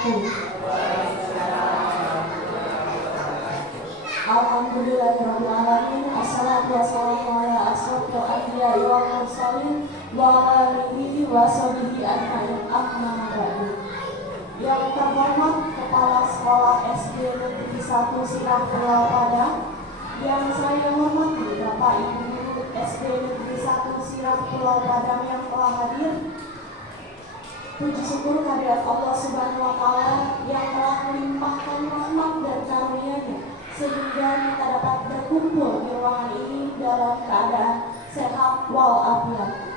wabarakatuh. Alhamdulillahirrahmanirrahim. Assalatu wassalamu ala asrofil anbiya'i wal mursalin wa ala alihi wa sahbihi ajma'in, amma ba'du. Yang terhormat Kepala Sekolah SD Negeri 1 Sirah Pulau Padang, yang saya hormati Bapak Ibu Guru SD Negeri 1 Sirah Pulau Padang yang telah hadir. Puji syukur kehadirat Allah Subhanahu wa Ta'ala yang telah melimpahkan rahmat dan karunia-Nya sehingga kita dapat berkumpul di ruangan ini dalam keadaan sehat walafiat.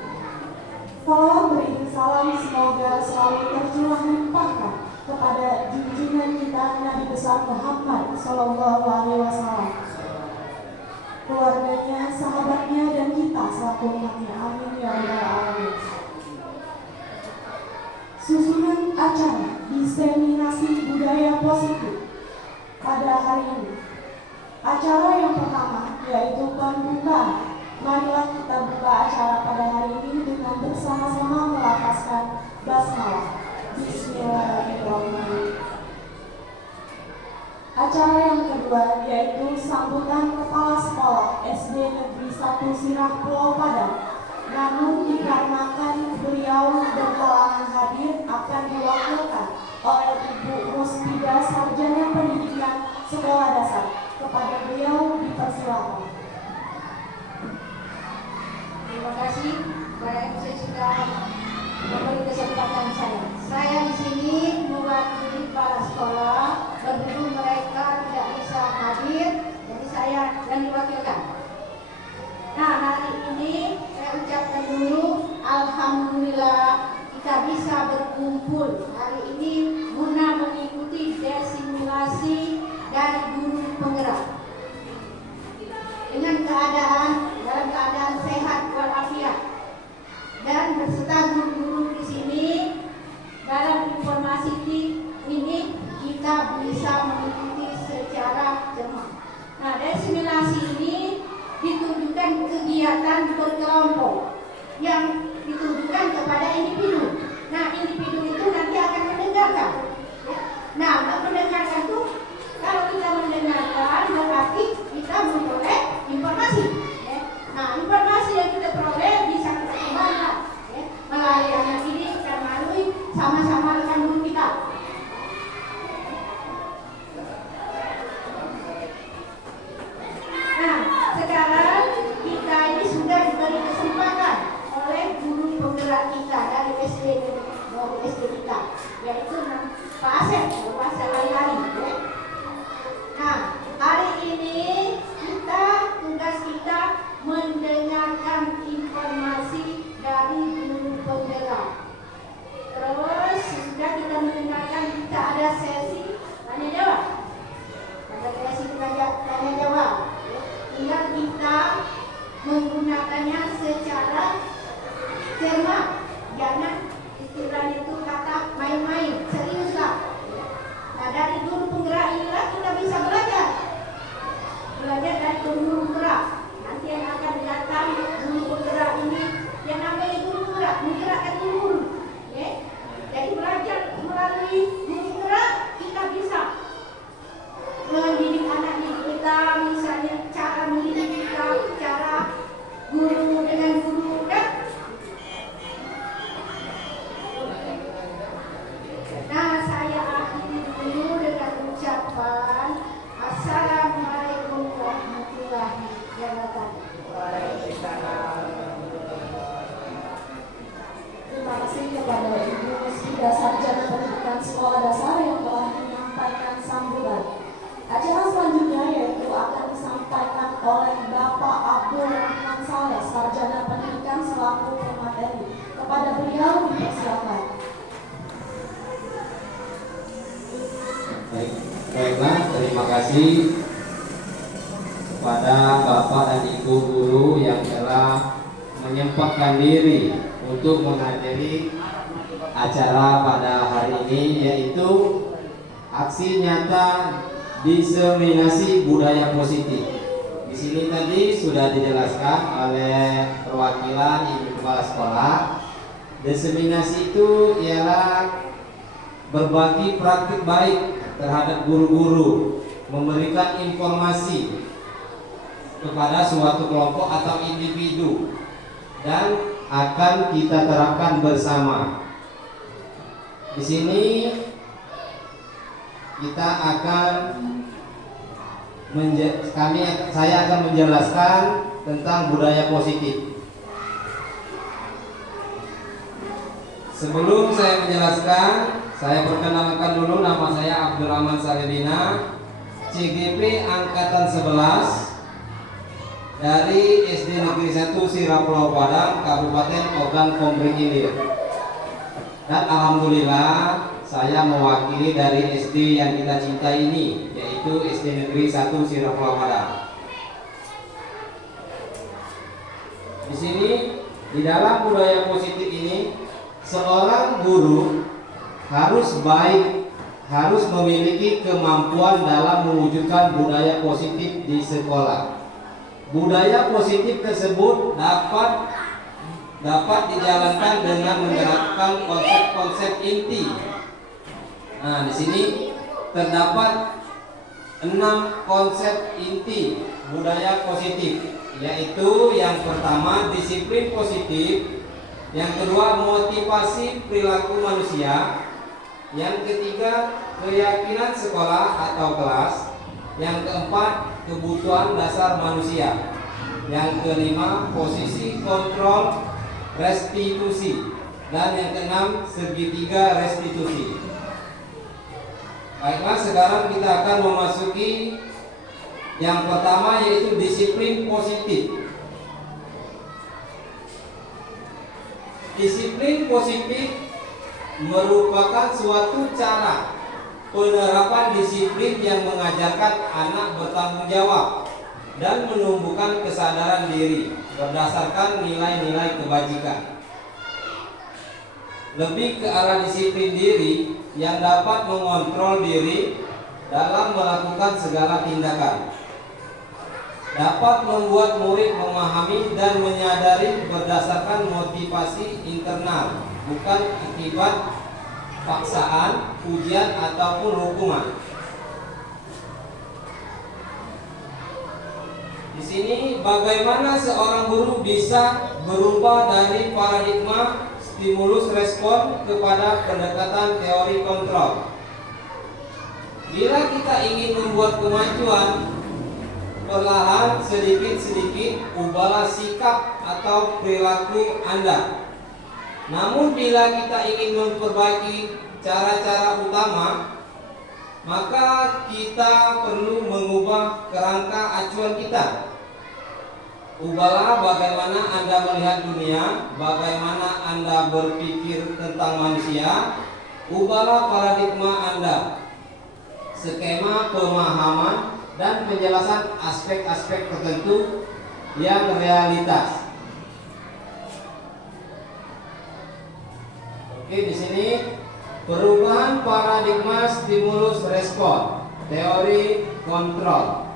Salawat beriring salam semoga selalu tercurah limpahkan kepada junjungan kita Nabi besar Muhammad Sallallahu Alaihi Wasallam, keluarganya, sahabatnya, dan kita selaku umatnya. Amin ya rabbal alamin. Susunan acara diseminasi budaya positif pada hari ini. Acara yang pertama yaitu pembukaan. Marilah kita buka acara pada hari ini dengan bersama-sama melafazkan basmalah. Bismillahirrahmanirrahim. Acara yang kedua yaitu sambutan Kepala Sekolah SD Negeri 1 Sirah Pulau Padang. Namun dikarenakan beliau berhalangan hadir akan diwakilkan oleh Ibu Musbida Sarjana Pendidikan Sekolah Dasar. Kepada beliau dipersilakan. Terima kasih kepada MC sudah memberi kesempatan saya. Saya di sini mewakili kepala sekolah, berhubung mereka tidak bisa hadir, jadi saya yang diwakilkan. Nah, hari ini saya ucapkan dulu alhamdulillah kita bisa berkumpul hari ini guna mengikuti desimulasi dari guru penggerak dengan dalam keadaan sehat walafiat, dan berserta guru-guru di sini dalam informasi ini kita bisa mengikuti secara cermat. Nah, desimulasi ini ditujukan kegiatan berkelompok yang ditujukan kepada individu. Nah, individu itu nanti akan mendengarkan. Nah, mendengarkan itu kalau kita mendengarkan berarti kita memperoleh informasi. Nah, informasi yang kita peroleh bisa kita kembangkan melalui anak ini dan melalui sama-sama rekan guru kita. Nah, sekarang kita ini sudah diberi kesempatan oleh guru penggerak kita dari SD kita, yaitu Pak Asep, Pak Asep hari-hari. Nah, hari ini tugas kita mendengarkan informasi dari guru penggerak. Terus sudah kita mendengarkan, kita ada sesi tanya jawab. Ada sesi tanya jawab. Tinggal kita menggunakannya secara cermat. Jangan istilahnya itu kata main-main, seriuslah. Nah, dari guru penggerak inilah kita bisa belajar dari guru penggerak. Nanti yang akan datang guru penggerak ini yang namanya guru penggerak, menggerakkan guru. Jadi belajar melalui guru penggerak kita bisa mendidik anak didik kita, misalnya cara mendidik kita, cara guru dengan guru kan. Nah, saya akhiri dulu dengan ucapan Assalamualaikum warahmatullahi wabarakatuh. Terima kasih kepada Ibu Musbida Sarjana Pendidikan Sekolah Dasar yang telah menyampaikan sambutan. Acara selanjutnya yaitu akan disampaikan oleh Bapak Abdul Rahman Saleh, Sarjana Pendidikan selaku pemateri. Kepada beliau dipersilakan. Baiklah, terima kasih kepada Bapak dan Ibu guru yang telah menyempatkan diri untuk menghadiri acara pada hari ini, yaitu aksi nyata diseminasi budaya positif. Di sini tadi sudah dijelaskan oleh perwakilan Ibu Kepala Sekolah. Diseminasi itu ialah berbagi praktik baik terhadap guru-guru, memberikan informasi kepada suatu kelompok atau individu, dan akan kita terapkan bersama. Di sini kita akan saya akan menjelaskan tentang budaya positif. Sebelum saya menjelaskan, saya perkenalkan dulu, nama saya Abdurrahman Salidina, CGP Angkatan 11 dari SD Negeri 1 Sirah Pulau Padang, Kabupaten Ogan Komering Ilir. Dan alhamdulillah saya mewakili dari SD yang kita cintai ini, yaitu SD Negeri 1 Sirah Pulau Padang. Di sini, di dalam budaya positif ini, seorang guru harus baik, harus memiliki kemampuan dalam mewujudkan budaya positif di sekolah. Budaya positif tersebut dapat dijalankan dengan menerapkan konsep-konsep inti. Nah, di sini terdapat 6 konsep inti budaya positif, yaitu yang pertama disiplin positif, yang kedua motivasi perilaku manusia, yang ketiga keyakinan sekolah atau kelas, yang keempat kebutuhan dasar manusia, yang kelima posisi kontrol restitusi, dan yang keenam segitiga restitusi. Baiklah, sekarang kita akan memasuki yang pertama, yaitu disiplin positif. Disiplin positif merupakan suatu cara penerapan disiplin yang mengajarkan anak bertanggung jawab dan menumbuhkan kesadaran diri berdasarkan nilai-nilai kebajikan. Lebih ke arah disiplin diri yang dapat mengontrol diri dalam melakukan segala tindakan, dapat membuat murid memahami dan menyadari berdasarkan motivasi internal, bukan akibat paksaan, ujian ataupun hukuman. Di sini bagaimana seorang guru bisa berubah dari paradigma stimulus respon kepada pendekatan teori kontrol. Bila kita ingin membuat kemajuan, perlahan sedikit-sedikit ubahlah sikap atau perilaku Anda. Namun bila kita ingin memperbaiki cara-cara utama, maka kita perlu mengubah kerangka acuan kita. Ubahlah bagaimana Anda melihat dunia, bagaimana Anda berpikir tentang manusia. Ubahlah paradigma Anda, skema pemahaman dan penjelasan aspek-aspek tertentu yang realitas. Oke, di sini perubahan paradigma stimulus respon, teori kontrol.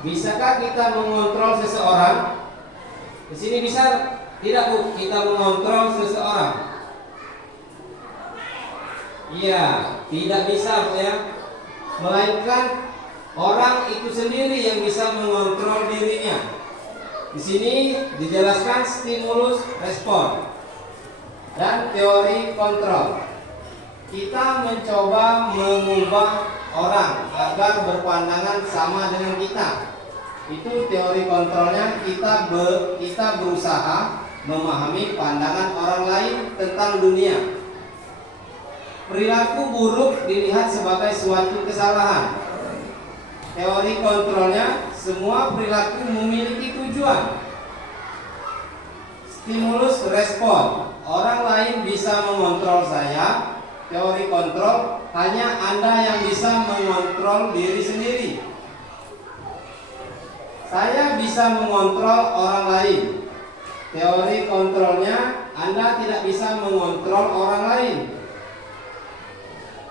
Bisakah kita mengontrol seseorang? Di sini bisa tidak, Bu, kita mengontrol seseorang? Iya, tidak bisa, Bu, ya. Melainkan orang itu sendiri yang bisa mengontrol dirinya. Di sini dijelaskan stimulus respon dan teori kontrol. Kita mencoba mengubah orang agar berpandangan sama dengan kita. Itu teori kontrolnya. Kita berusaha memahami pandangan orang lain tentang dunia. Perilaku buruk dilihat sebagai suatu kesalahan. Teori kontrolnya, semua perilaku memiliki tujuan. Stimulus respon, orang lain bisa mengontrol saya. Teori kontrol, hanya Anda yang bisa mengontrol diri sendiri. Saya bisa mengontrol orang lain. Teori kontrolnya, Anda tidak bisa mengontrol orang lain.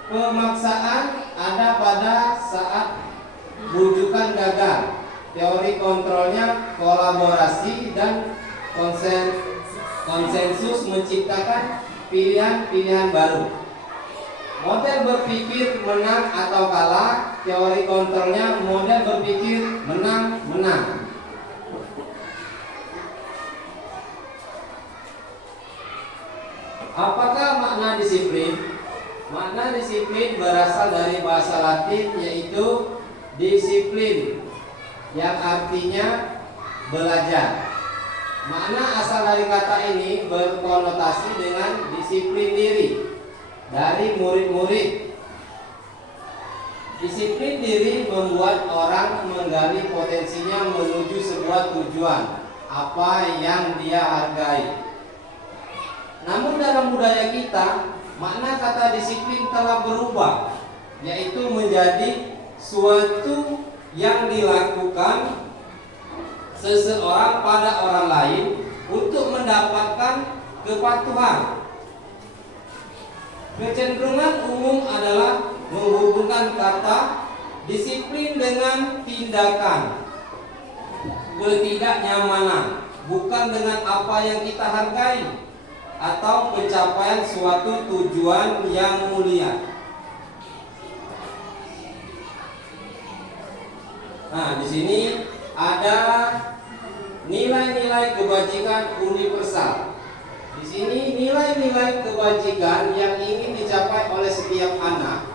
Pemaksaan ada pada saat bujukan gagal. Teori kontrolnya kolaborasi dan konsensus menciptakan pilihan-pilihan baru. Model berpikir menang atau kalah, teori counternya model berpikir menang. Apakah makna disiplin? Makna disiplin berasal dari bahasa Latin yaitu disiplin, yang artinya belajar. Makna asal dari kata ini berkonotasi dengan disiplin diri dari murid-murid. Disiplin diri membuat orang menggali potensinya menuju sebuah tujuan apa yang dia hargai. Namun dalam budaya kita, makna kata disiplin telah berubah, yaitu menjadi suatu yang dilakukan seseorang pada orang lain untuk mendapatkan kepatuhan. Kecenderungan umum adalah menghubungkan kata disiplin dengan tindakan ketidaknyamanan, bukan dengan apa yang kita hargai atau pencapaian suatu tujuan yang mulia. Nah, di sini ada nilai-nilai kebajikan universal. Di sini nilai-nilai kebajikan yang ingin dicapai oleh setiap anak.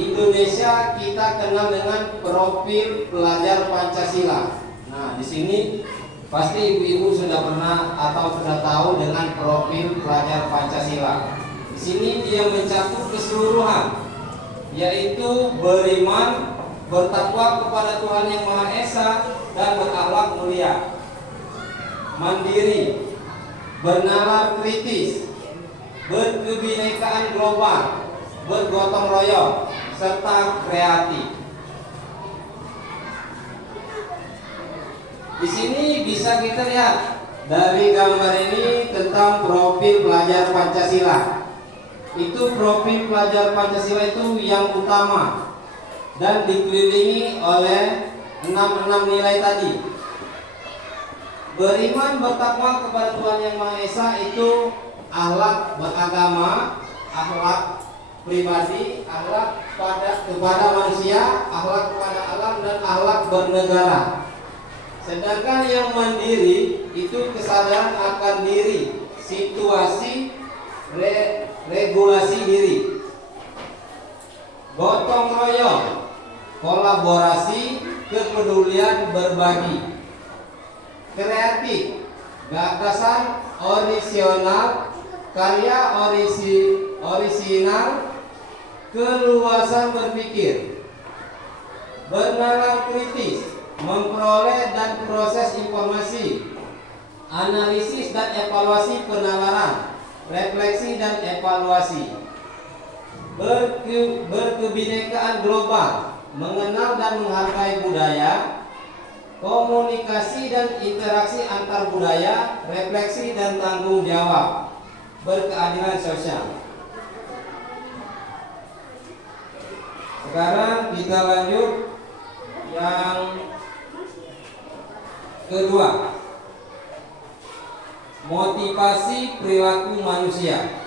Indonesia kita kenal dengan profil pelajar Pancasila. Nah, di sini pasti ibu-ibu sudah pernah atau sudah tahu dengan profil pelajar Pancasila. Di sini dia mencakup keseluruhan, yaitu beriman, bertakwa kepada Tuhan Yang Maha Esa, dan berakhlak mulia, mandiri, bernalar kritis, berkebinekaan global, bergotong royong, serta kreatif. Di sini bisa kita lihat dari gambar ini tentang profil pelajar Pancasila. Itu profil pelajar Pancasila itu yang utama dan dikelilingi oleh 6 nilai tadi. Beriman, bertakwa kepada Tuhan Yang Maha Esa itu akhlak beragama, akhlak pribadi, akhlak kepada manusia, akhlak kepada alam, dan akhlak bernegara. Sedangkan yang mandiri itu kesadaran akan diri, situasi, regulasi diri. Gotong royong, kolaborasi, kepedulian berbagi. Kreatif, gagasan orisinal, karya orisinal, keluasan berpikir. Bernalar kritis, memperoleh dan proses informasi, analisis dan evaluasi penalaran, refleksi dan evaluasi. Berkebinekaan global, mengenal dan menghargai budaya, komunikasi dan interaksi antar budaya, refleksi dan tanggung jawab, berkeadilan sosial. Sekarang kita lanjut yang kedua, motivasi perilaku manusia.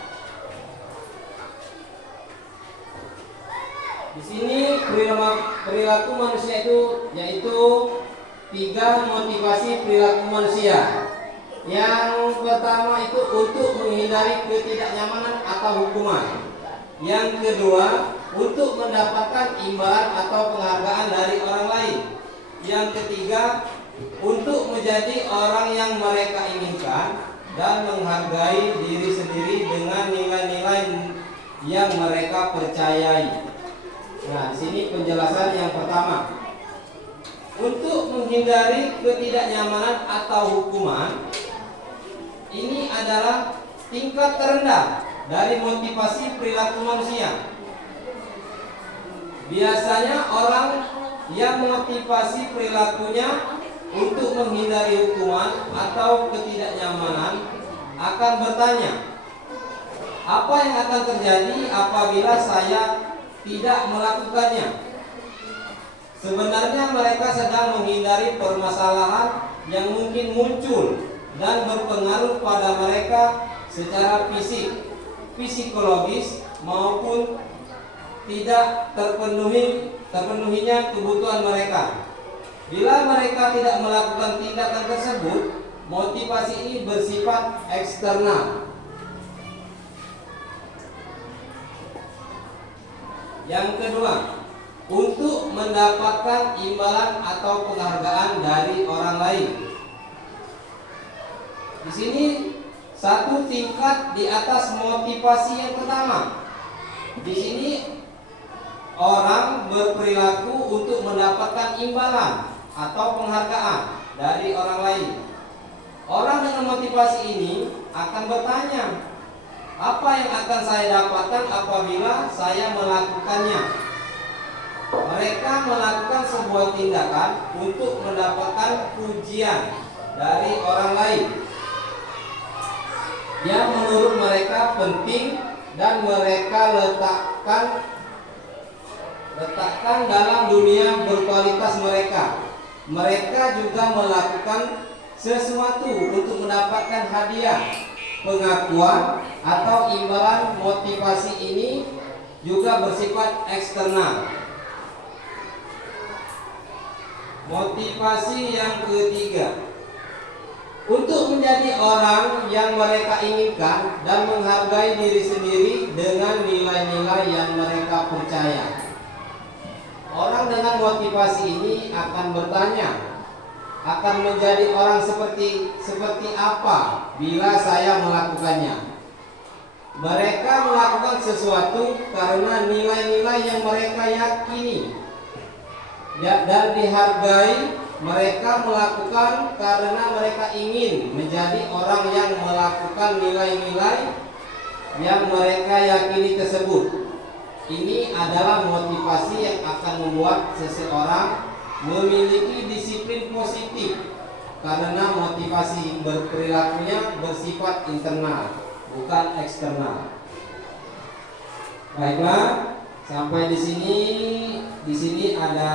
Di sini perilaku manusia itu yaitu 3 motivasi perilaku manusia. Yang pertama itu untuk menghindari ketidaknyamanan atau hukuman. Yang kedua, untuk mendapatkan imbalan atau penghargaan dari orang lain. Yang ketiga, untuk menjadi orang yang mereka inginkan dan menghargai diri sendiri dengan nilai-nilai yang mereka percayai. Nah, di sini penjelasan yang pertama. Untuk menghindari ketidaknyamanan atau hukuman, ini adalah tingkat terendah dari motivasi perilaku manusia. Biasanya orang yang motivasi perilakunya untuk menghindari hukuman atau ketidaknyamanan akan bertanya, apa yang akan terjadi apabila saya tidak melakukannya? Sebenarnya mereka sedang menghindari permasalahan yang mungkin muncul dan berpengaruh pada mereka secara fisik, psikologis, maupun tidak terpenuhinya kebutuhan mereka. Bila mereka tidak melakukan tindakan tersebut, motivasi ini bersifat eksternal. Yang kedua, untuk mendapatkan imbalan atau penghargaan dari orang lain. Di sini satu tingkat di atas motivasi yang pertama. Di sini orang berperilaku untuk mendapatkan imbalan atau penghargaan dari orang lain. Orang dengan motivasi ini akan bertanya, apa yang akan saya dapatkan apabila saya melakukannya? Mereka melakukan sebuah tindakan untuk mendapatkan pujian dari orang lain yang menurut mereka penting dan mereka letakkan dalam dunia berkualitas mereka. Mereka juga melakukan sesuatu untuk mendapatkan hadiah, pengakuan atau imbalan. Motivasi ini juga bersifat eksternal. Motivasi yang ketiga, untuk menjadi orang yang mereka inginkan dan menghargai diri sendiri dengan nilai-nilai yang mereka percaya. Orang dengan motivasi ini akan bertanya, akan menjadi orang seperti apa bila saya melakukannya? Mereka melakukan sesuatu karena nilai-nilai yang mereka yakini dan dihargai. Mereka melakukan karena mereka ingin menjadi orang yang melakukan nilai-nilai yang mereka yakini tersebut. Ini adalah motivasi yang akan membuat seseorang memiliki disiplin positif, karena motivasi berperilakunya bersifat internal, bukan eksternal. Baiklah, sampai di sini ada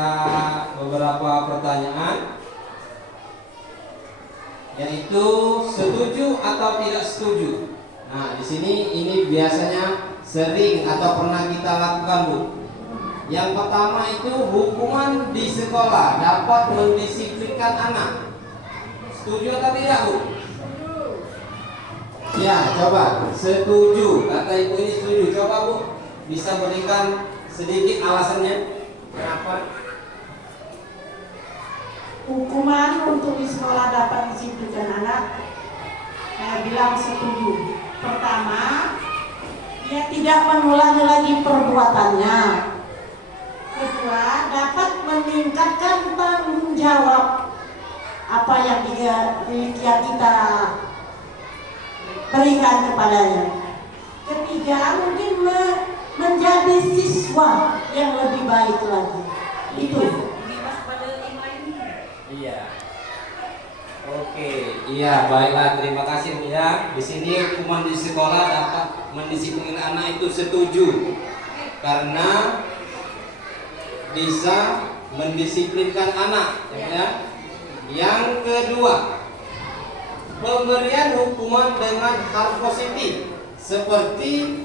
beberapa pertanyaan, yaitu setuju atau tidak setuju. Nah, di sini ini biasanya sering atau pernah kita lakukan, Bu. Yang pertama itu hukuman di sekolah dapat mendisiplinkan anak. Setuju atau tidak, Bu? Ya, coba setuju. Kata Ibu ini setuju. Coba, Bu, bisa berikan sedikit alasannya kenapa? Hukuman untuk di sekolah dapat disiplinkan anak, saya bilang setuju. Pertama, dia tidak mengulangi lagi perbuatannya. Kedua, dapat meningkatkan tanggung jawab apa yang kita berikan kepadanya. Ketiga, mungkin menjadi siswa yang lebih baik lagi. Itu. Iya. Oke, iya, baiklah, terima kasih, Bu, ya. Di sini hukuman di sekolah dapat mendisiplinkan anak itu setuju, karena bisa mendisiplinkan anak, ya. Yang kedua, pemberian hukuman dengan hal positif seperti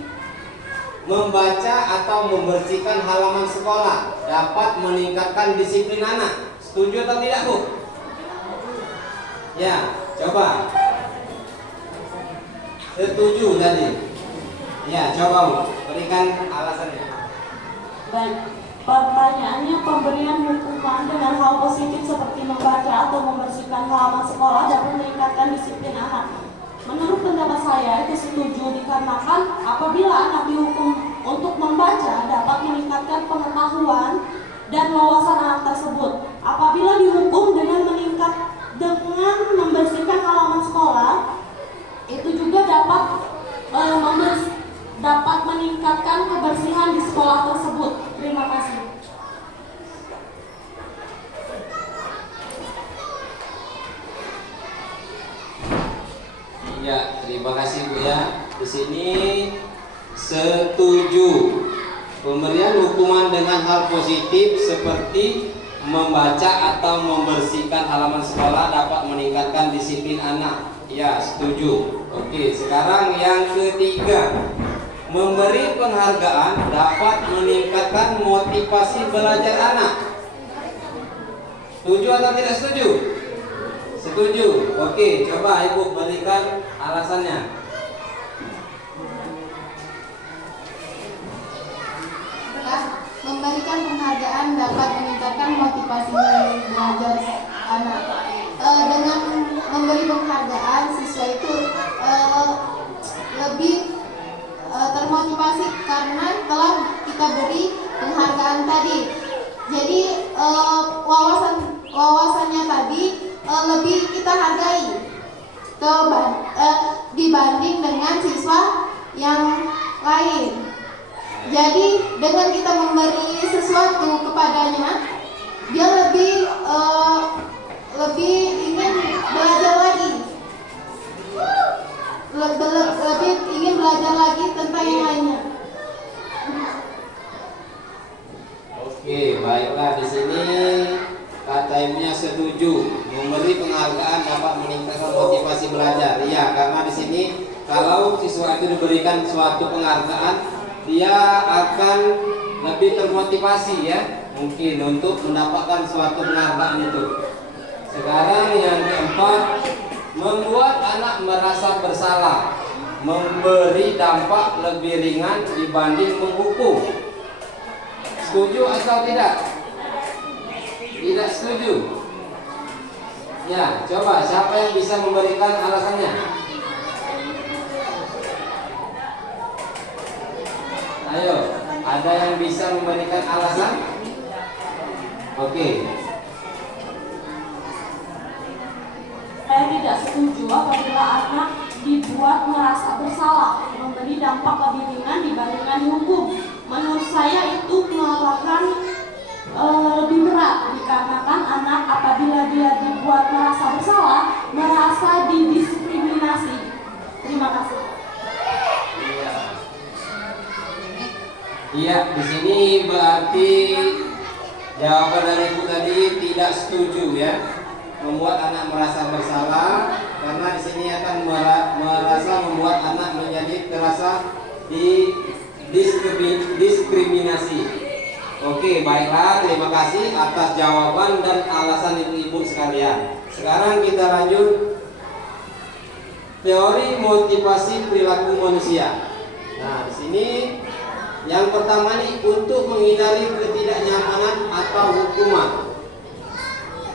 membaca atau membersihkan halaman sekolah dapat meningkatkan disiplin anak. Setuju atau tidak, Bu? Ya, coba. Setuju tadi. Ya, coba, Bu, berikan alasannya. Baik, pertanyaannya, pemberian hukuman dengan hal positif seperti membaca atau membersihkan halaman sekolah dapat meningkatkan disiplin anak. Menurut pendapat saya itu setuju, dikarenakan apabila anak dihukum untuk membaca dapat meningkatkan pengetahuan dan wawasan anak tersebut. Apabila dihukum dengan membersihkan halaman sekolah, itu juga dapat meningkatkan kebersihan di sekolah tersebut. Terima kasih. Ya, terima kasih, Bu, ya. Di sini setuju. Pemberian hukuman dengan hal positif seperti membaca atau membersihkan halaman sekolah dapat meningkatkan disiplin anak. Ya, setuju. Oke, sekarang yang ketiga, memberi penghargaan dapat meningkatkan motivasi belajar anak. Setuju atau tidak setuju? Setuju. Oke, coba Ibu berikan alasannya. Memberikan penghargaan dapat meningkatkan motivasi belajar anak. Dengan memberi penghargaan, siswa itu lebih termotivasi karena telah kita beri penghargaan tadi. Jadi wawasannya tadi lebih kita hargai dibanding dengan siswa yang lain. Jadi dengan kita memberi sesuatu kepadanya, dia lebih ingin belajar lagi, lebih ingin belajar lagi tentang yang lainnya. Oke, baiklah, di sini kata ibunya setuju, memberi penghargaan dapat meningkatkan motivasi belajar. Iya, karena di sini kalau siswa itu diberikan suatu penghargaan, dia akan lebih termotivasi ya, mungkin untuk mendapatkan suatu penghargaan itu. Sekarang yang keempat, membuat anak merasa bersalah, memberi dampak lebih ringan dibanding menghukum. Setuju atau tidak? Tidak setuju. Ya, coba siapa yang bisa memberikan alasannya? Ayo, ada yang bisa memberikan alasan? Oke. Saya tidak setuju apabila anak dibuat merasa bersalah, memberi dampak lebih ringan dibandingkan dihukum. Menurut saya itu melakukan lebih berat, dikarenakan anak apabila dia dibuat merasa bersalah, merasa didiskriminasi. Terima kasih. Iya, di sini berarti jawaban dari Ibu tadi tidak setuju ya, membuat anak merasa bersalah, karena di sini akan merasa membuat anak menjadi terasa diskriminasi. Oke, baiklah, terima kasih atas jawaban dan alasan ibu-ibu sekalian. Sekarang kita lanjut teori motivasi perilaku manusia. Nah, di sini yang pertama nih, untuk menghindari ketidaknyamanan atau hukuman.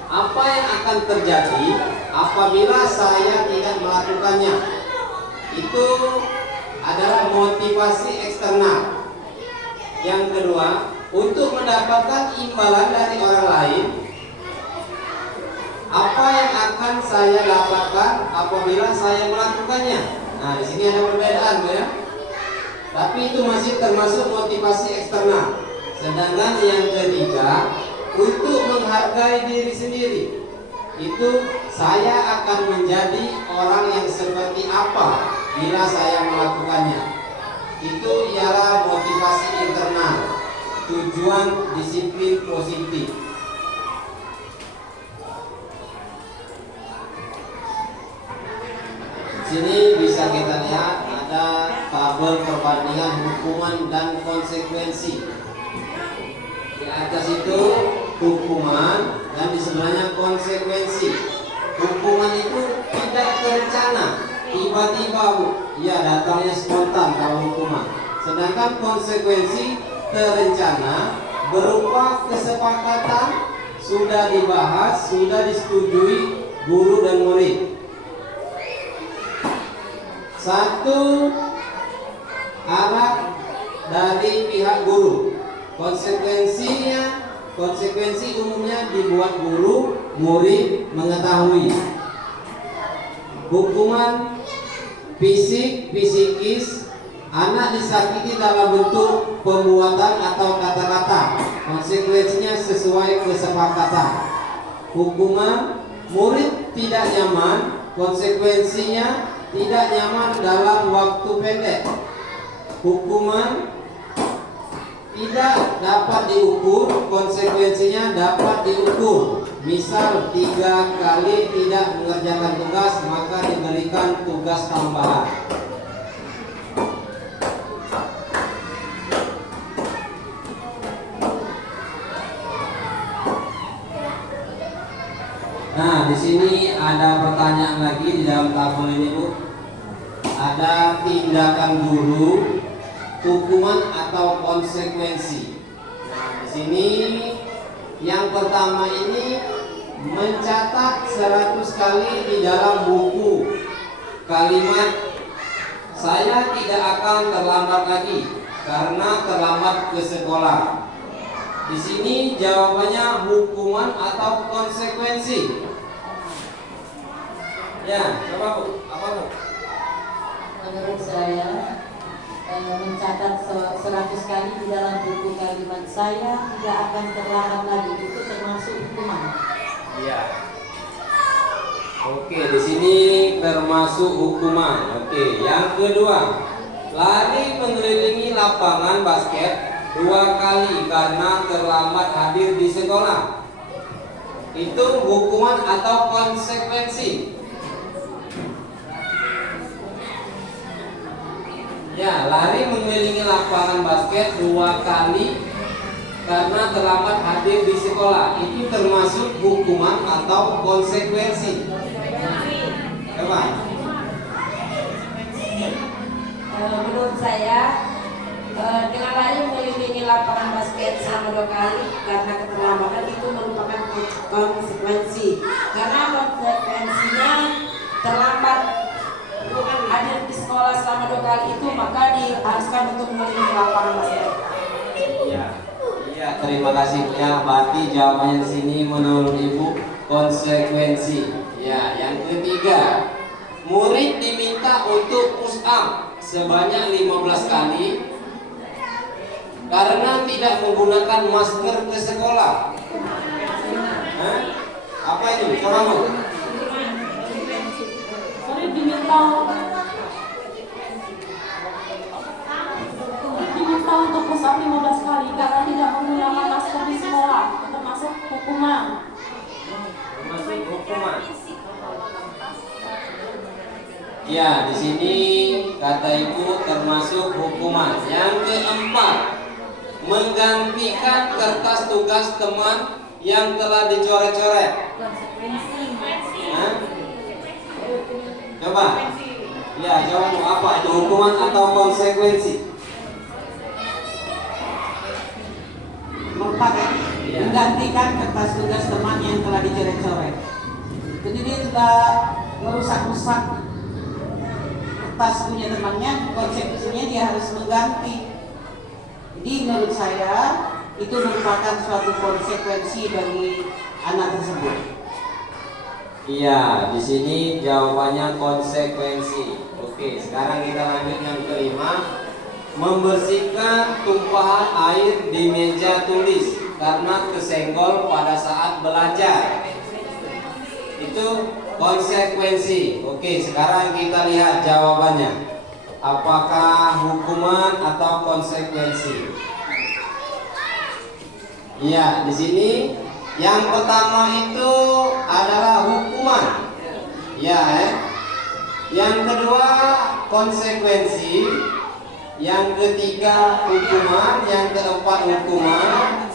Apa yang akan terjadi apabila saya tidak melakukannya? Itu adalah motivasi eksternal. Yang kedua, untuk mendapatkan imbalan dari orang lain. Apa yang akan saya dapatkan apabila saya melakukannya? Nah, di sini ada perbedaan, ya. Tapi itu masih termasuk motivasi eksternal. Sedangkan yang ketiga, untuk menghargai diri sendiri. Itu saya akan menjadi orang yang seperti apa bila saya melakukannya. Itu ialah motivasi internal, tujuan disiplin positif. Sini bisa kita lihat ada tabel perbandingan hukuman dan konsekuensi. Di atas itu hukuman dan di sebelahnya konsekuensi. Hukuman itu tidak terencana, tiba-tiba ya datangnya spontan kalau hukuman. Sedangkan konsekuensi terencana, berupa kesepakatan, sudah dibahas, sudah disetujui guru dan murid. Satu, arah dari pihak guru. Konsekuensi umumnya dibuat guru, murid mengetahui. Hukuman fisik, psikis, anak disakiti dalam bentuk pembuatan atau kata-kata. Konsekuensinya sesuai kesepakatan. Hukuman murid tidak nyaman, konsekuensinya tidak nyaman dalam waktu pendek. Hukuman tidak dapat diukur, konsekuensinya dapat diukur. Misal 3 kali tidak mengerjakan tugas, maka diberikan tugas tambahan. sini ada pertanyaan lagi di dalam tabel ini, Bu. Ada tindakan guru, hukuman atau konsekuensi. Nah, di sini yang pertama ini mencatat 100 kali di dalam buku kalimat saya tidak akan terlambat lagi karena terlambat ke sekolah. Di sini jawabannya hukuman atau konsekuensi. Ya, coba Bu, apa Bu? Menurut saya mencatat 100 kali di dalam buku kalimat saya tidak akan terlambat lagi, itu termasuk hukuman. Iya. Oke, di sini termasuk hukuman. Oke, yang kedua, lari mengelilingi lapangan basket 2 kali karena terlambat hadir di sekolah. Itu hukuman atau konsekuensi? Ya, lari mengelilingi lapangan basket 2 kali karena terlambat hadir di sekolah. Itu termasuk hukuman atau konsekuensi? Coba. Menurut saya dengan lari mengelilingi lapangan basket selama 2 kali karena keterlambatan itu merupakan konsekuensi. Karena konsekuensinya terlambat hadir di sekolah selama 2 kali itu, maka diharuskan untuk mengelilingi lapangan basket. Iya, terima kasih ya. Berarti jawabannya di sini menurut Ibu konsekuensi. Ya, yang ketiga, murid diminta untuk push up sebanyak 15 kali karena tidak menggunakan masker ke sekolah. Hah? Apa itu? Coba Bu. Murid diminta untuk push up 15 kali karena tidak menggunakan masker di sekolah, termasuk hukuman. Termasuk hukuman. Ya, di sini kata Ibu termasuk hukuman. Yang keempat, menggantikan kertas tugas teman yang telah dicoret-coret. Hah? Coba. Ya, jawab apa itu, hukuman atau konsekuensi? Menggantikan kertas tugas teman yang telah dicoret-coret. Jadi dia sudah merusak-rusak kertas punya temannya, konsekuensinya dia harus mengganti. Jadi menurut saya itu merupakan suatu konsekuensi bagi anak tersebut. Iya, di sini jawabannya konsekuensi. Oke, sekarang kita lanjut yang kelima. Membersihkan tumpahan air di meja tulis karena kesenggol pada saat belajar. Itu konsekuensi. Oke, sekarang kita lihat jawabannya. Apakah hukuman atau konsekuensi? Iya, di sini yang pertama itu adalah hukuman. Ya, Yang kedua konsekuensi. Yang ketiga hukuman, yang keempat hukuman,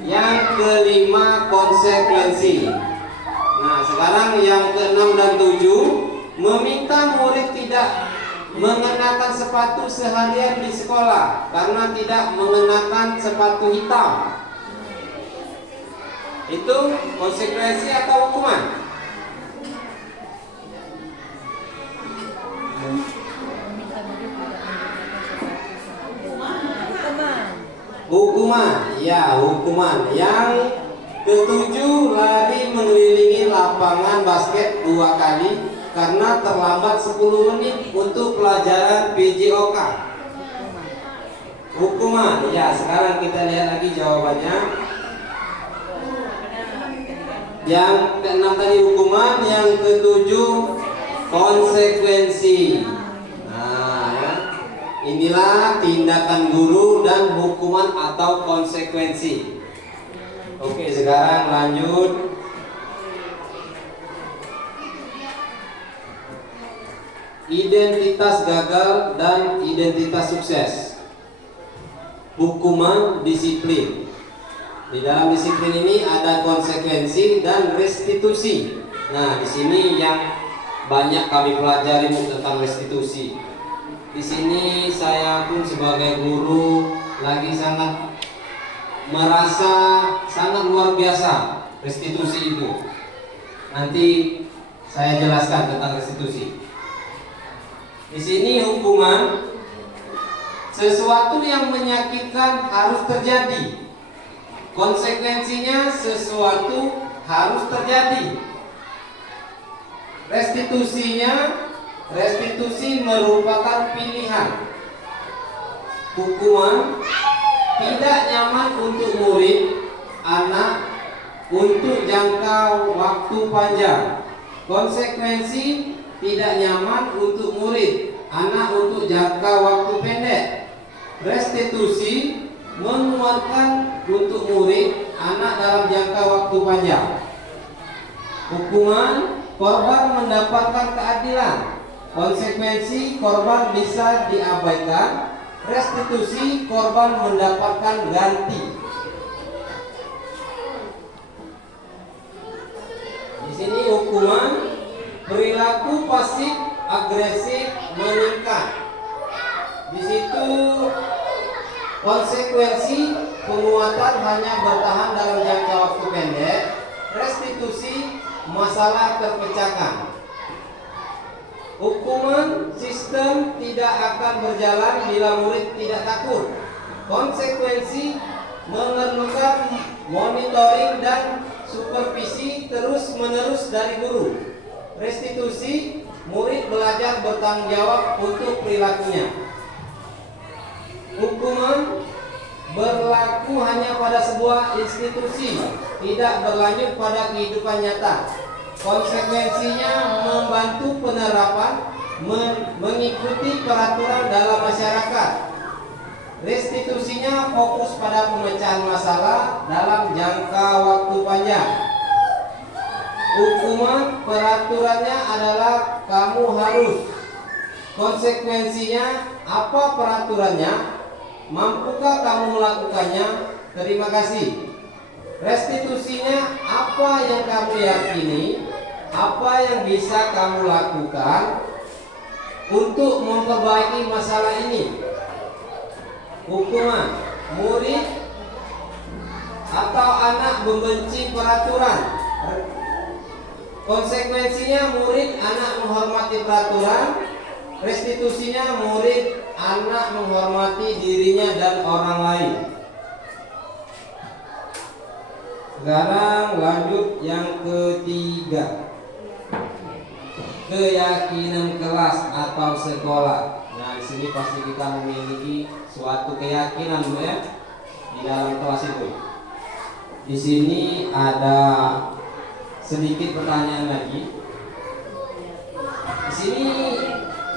yang kelima konsekuensi. Nah, sekarang yang keenam dan tujuh, meminta murid tidak mengenakan sepatu seharian di sekolah karena tidak mengenakan sepatu hitam. Itu konsekuensi atau hukuman? Hukuman, ya hukuman. Yang ketujuh, lari mengelilingi lapangan basket 2 kali karena terlambat 10 menit untuk pelajaran PJOK. Hukuman, ya. Sekarang kita lihat lagi jawabannya. Yang keenam tadi hukuman, yang ketujuh konsekuensi. Nah, ya. Inilah tindakan guru dan hukuman atau konsekuensi. Oke, sekarang lanjut. Identitas gagal dan identitas sukses. Hukuman disiplin. Di dalam disiplin ini ada konsekuensi dan restitusi. Nah, di sini yang banyak kami pelajari tentang restitusi. Di sini saya pun sebagai guru lagi sangat merasa sangat luar biasa restitusi itu. Nanti saya jelaskan tentang restitusi. Di sini hukuman sesuatu yang menyakitkan harus terjadi. Konsekuensinya sesuatu harus terjadi. Restitusi merupakan pilihan. Hukuman tidak nyaman untuk murid, anak untuk jangka waktu panjang. Konsekuensi tidak nyaman untuk murid, anak untuk jangka waktu pendek. Restitusi menguatkan untuk murid, anak dalam jangka waktu panjang. Hukuman, korban mendapatkan keadilan. Konsekuensi, korban bisa diabaikan. Restitusi, korban mendapatkan ganti. Di sini hukuman, perilaku pasif agresif meningkat. Di situ konsekuensi, penguatan hanya bertahan dalam jangka waktu pendek. Restitusi, masalah terpecahkan. Hukuman, sistem tidak akan berjalan bila murid tidak takut. Konsekuensi, memerlukan monitoring dan supervisi terus-menerus dari guru. Restitusi, murid belajar bertanggung jawab untuk perilakunya. Hukuman berlaku hanya pada sebuah institusi, tidak berlanjut pada kehidupan nyata. Konsekuensinya membantu penerapan, mengikuti peraturan dalam masyarakat. Restitusinya fokus pada pemecahan masalah dalam jangka waktu panjang. Hukuman, peraturannya adalah kamu harus. Konsekuensinya, apa peraturannya? Mampukah kamu melakukannya? Terima kasih. Restitusinya, apa yang kamu yakini, apa yang bisa kamu lakukan untuk memperbaiki masalah ini. Hukuman, murid atau anak membenci peraturan. Konsekuensinya, murid anak menghormati peraturan. Restitusinya, murid anak menghormati dirinya dan orang lain. Sekarang lanjut yang ketiga, keyakinan kelas atau sekolah. Nah, di sini pasti kita memiliki suatu keyakinan, ya, di dalam kelas itu. Di sini ada sedikit pertanyaan lagi. Di sini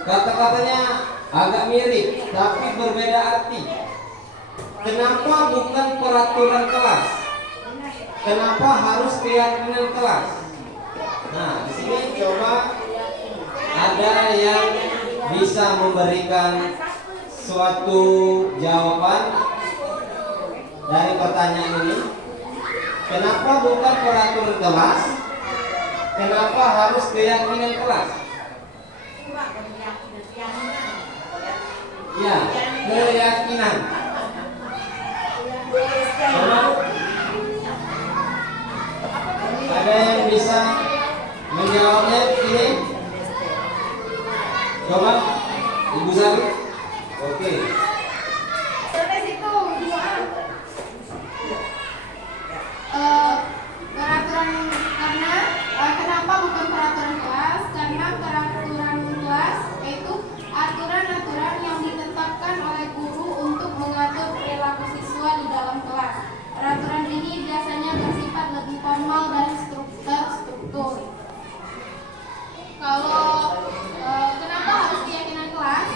kata-katanya agak mirip, tapi berbeda arti. Kenapa bukan peraturan kelas? Kenapa harus keyakinan kelas? Nah, di sini coba ada yang bisa memberikan suatu jawaban dari pertanyaan ini. Kenapa bukan peraturan kelas? Kenapa harus keyakinan kelas? Ya, keyakinan. Coba, ada yang bisa menjawabnya ini? Coba, Ibu Sari. Oke. Peraturan karena kenapa bukan peraturan kelas? Karena peraturan kelas yaitu aturan-aturan yang ditetapkan oleh guru untuk mengatur perilaku siswa di dalam kelas. Peraturan ini biasanya bersifat lebih formal dan terstruktur. Kalau kenapa harus keyakinan kelas?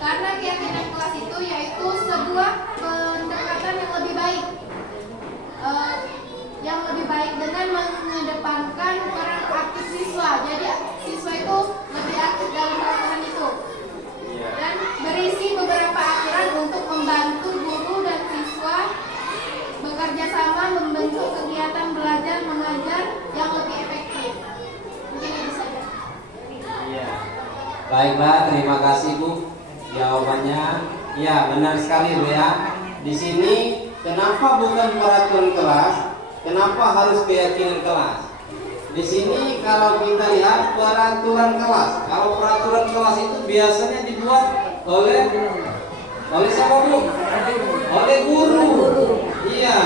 Karena keyakinan kelas itu yaitu sebuah pendekatan yang lebih baik. Yang lebih baik dengan mengedepankan peran aktif siswa. Jadi siswa itu lebih aktif dalam peraturan itu. Dan berisi beberapa aturan untuk membantu guru dan siswa bekerja sama membentuk kegiatan belajar mengajar yang lebih efektif. Baiklah, terima kasih Bu. Jawabannya, ya benar sekali Bu ya. Di sini kenapa bukan peraturan kelas? Kenapa harus keyakinan kelas? Di sini kalau kita lihat peraturan kelas. Kalau peraturan kelas itu biasanya dibuat oleh siapa Bu? Oleh guru. Iya.